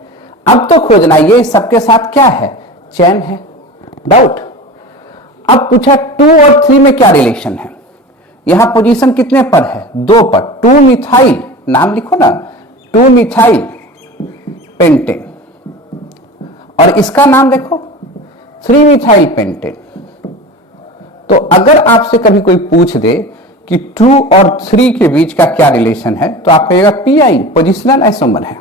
अब तो खोजना ये सबके साथ क्या है? चेन है। डाउट? अब पूछा 2 और 3 में क्या रिलेशन है? यहां पोजीशन कितने पर है? 2 पर। 2 मिथाइल, नाम लिखो ना, 2 मिथाइल पेंटेन, और इसका नाम देखो 3 मिथाइल पेंटेन। तो अगर आपसे कभी कोई पूछ दे कि 2 और 3 के बीच का क्या रिलेशन है, तो आप कहिएगा पीआई, पोजिशनल आइसोमर है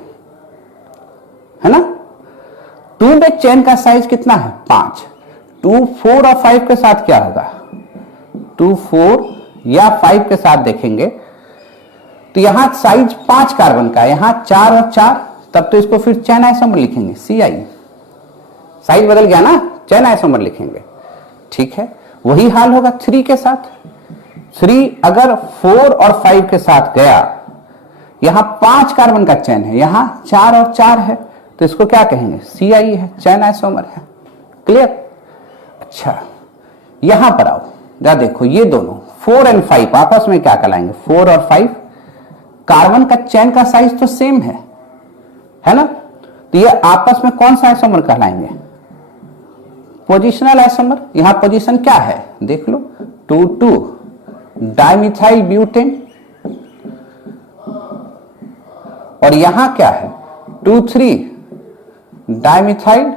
ना। 2 में चेन का साइज कितना है? 5। 2, 4 और 5 के साथ क्या होगा? 2, 4 या 5 के साथ देखेंगे तो यहां साइज 5 कार्बन का है, यहां 4 और 4, तब तो इसको फिर चेन आइसोमर लिखेंगे, CI। साइज बदल गया ना, चेन आइसोमर लिखेंगे। ठीक है, वही हाल होगा 3 के साथ। 3 अगर 4 और 5 के साथ गया, यहां 5 कार्बन का चेन है, यहां 4 और 4 है, तो इसको क्या कहेंगे? CI है, चेन आइसोमर है। क्लियर? अच्छा, यहां पर आओ, जरा देखो ये दोनों 4 और 5 आपस में क्या कहलाएंगे? 4 और 5 कार्बन का चेन का साइज तो सेम है ना। तो ये आपस में कौन सा आइसोमर कहलाएंगे? Positional isomer. यहां पोजीशन क्या है देख लो, 2,2 डाइमिथाइल ब्यूटेन, और यहां क्या है? 2,3 डाइमिथाइल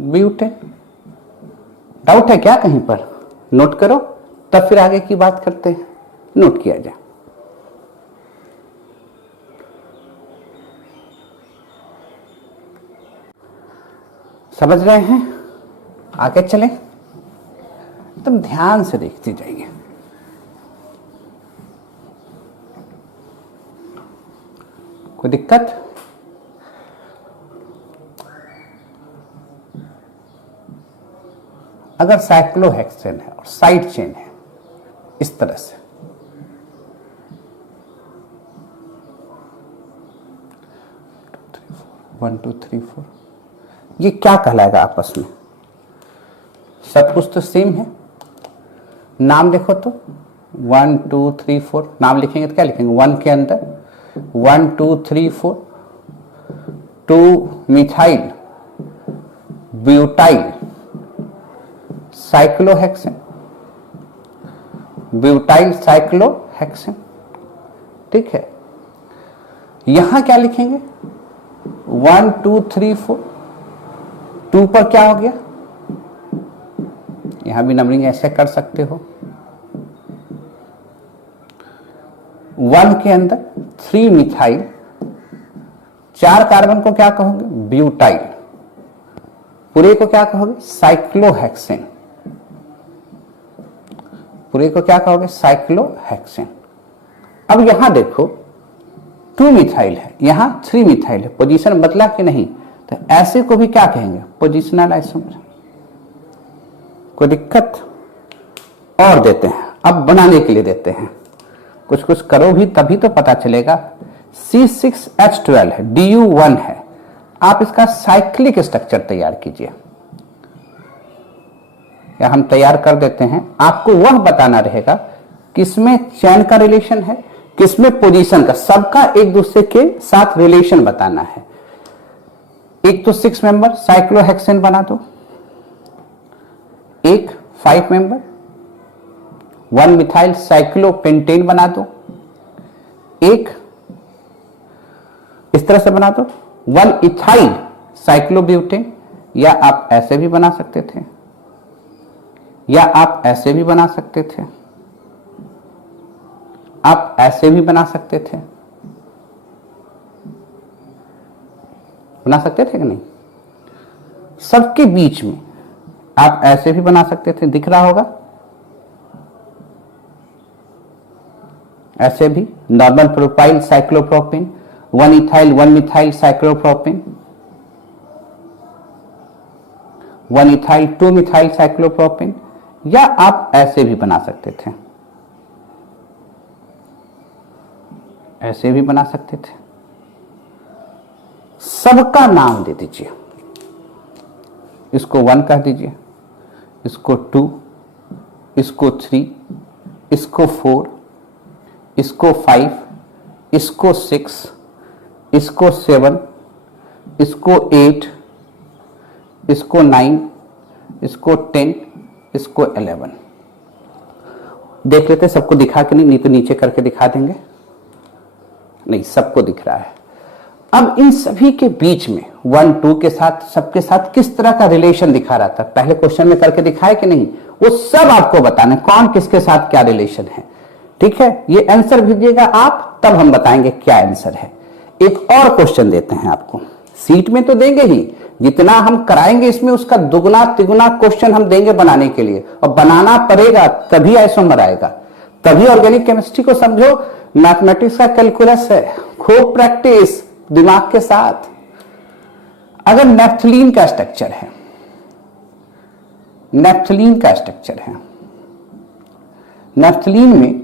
ब्यूटेन। डाउट है क्या कहीं पर? नोट करो, तब फिर आगे की बात करते हैं। नोट किया जाए। समझ रहे हैं? आगे चलें, तुम ध्यान से देखते जाइए। कोई दिक्कत? अगर साइक्लोहेक्सेन है और साइड चेन है इस तरह से, 1, 2, 3, 4, ये क्या कहलाएगा आपस में? सब कुछ तो सेम है। नाम देखो तो 1, 2, 3, 4 नाम लिखेंगे तो क्या लिखेंगे? 1 के अंदर 1, 2, 3, 4, 2 methyl butyl cyclohexane, butyl cyclohexane. ठीक है, यहां क्या लिखेंगे? 1, 2, 3, 4, 2 पर क्या हो गया? यहां भी नंबरिंग ऐसे कर सकते हो। 1 के अंदर 3 मिथाइल, 4 कार्बन को क्या कहोगे? ब्यूटाइल। पूरे को क्या कहोगे? साइक्लोहेक्सेन। पूरे को क्या कहोगे, साइक्लोहेक्सेन। अब यहां देखो 2 मिथाइल है, यहां 3 मिथाइल है, पोजीशन बदला कि नहीं, तो ऐसे को भी क्या कहेंगे, पोजिशनल आइसोमर। कोई दिक्कत? और देते हैं, अब बनाने के लिए देते हैं, कुछ कुछ करो भी तभी तो पता चलेगा। C6H12 है, DU1 है, आप इसका साइक्लिक स्ट्रक्चर तैयार कीजिए, या हम तैयार कर देते हैं। आपको वह बताना रहेगा किसमें चैन का रिलेशन है, किसमें पोजीशन का, सबका एक दूसरे के साथ रिलेशन बताना है। एक तो 6 मेंबर साइक्लोहेक्सेन बना दो, एक 5 मेंबर 1 मिथाइल साइक्लोपेंटेन बना दो, एक इस तरह से बना दो 1 इथाइल साइक्लोब्यूटेन, या आप ऐसे भी बना सकते थे, या आप ऐसे भी बना सकते थे, आप ऐसे भी बना सकते थे, बना सकते थे कि नहीं। सबके बीच में आप ऐसे भी बना सकते थे, दिख रहा होगा, ऐसे भी normal propyl cyclopropane 1 ethyl 1 methyl cyclopropane, 1 ethyl 2 methyl cyclopropane, या आप ऐसे भी बना सकते थे, ऐसे भी बना सकते थे। सबका नाम दे दीजिए, इसको 1 कह दीजिए, इसको 2, इसको 3, इसको 4, इसको 5, इसको 6, इसको 7, इसको 8, इसको 9, इसको 10, इसको 11। देख लेते सबको दिखा के नहीं तो नीचे करके दिखा देंगे, नहीं सबको दिख रहा है। अब इन सभी के बीच में 1 2 के साथ सबके साथ किस तरह का रिलेशन दिखा रहा था, पहले क्वेश्चन में करके दिखाया कि नहीं, वो सब आपको बताना है कौन किसके साथ क्या रिलेशन है। ठीक है, ये आंसर भेजिएगा आप, तब हम बताएंगे क्या आंसर है। एक और क्वेश्चन देते हैं आपको, सीट में तो देंगे ही, जितना हम कराएंगे इसमें उसका दुगना तिगुना क्वेश्चन हम देंगे बनाने के लिए, और बनाना पड़ेगा तभी आइसोमर आएगा, तभी ऑर्गेनिक केमिस्ट्री को समझो। मैथमेटिक्स का कैलकुलस है, खूब प्रैक्टिस दिमाग के साथ। अगर नेफ्थलीन का स्ट्रक्चर है, नेफ्थलीन का स्ट्रक्चर है, नेफ्थलीन में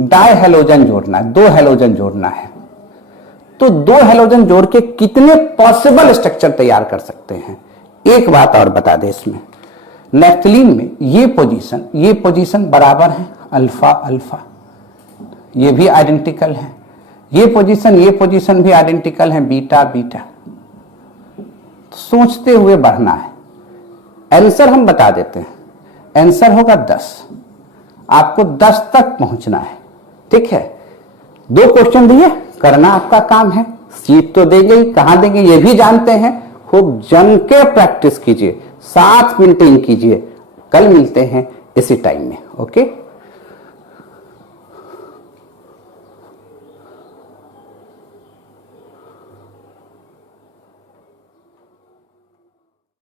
डाई हेलोजन जोड़ना है, 2 हेलोजन जोड़ना है, तो 2 हेलोजन जोड़ के कितने पॉसिबल स्ट्रक्चर तैयार कर सकते हैं। एक बात और बता दे, इसमें नेफ्थलीन में ये पोजीशन बराबर है, अल्फा अल्फा, ये भी आइडेंटिकल है, ये पोजीशन भी आइडेंटिकल है, बीटा बीटा। तो सोचते हुए बढ़ना है। आंसर हम बता देते हैं, आंसर होगा 10, आपको 10 तक पहुंचना है। ठीक है, 2 क्वेश्चन दिए, करना आपका काम है, सीट तो देंगे ही, कहां देंगे ये भी जानते हैं, खूब जम के प्रैक्टिस कीजिए, 7 मिनट इन कीजिए। कल मिलते हैं इसी टाइम में, ओके।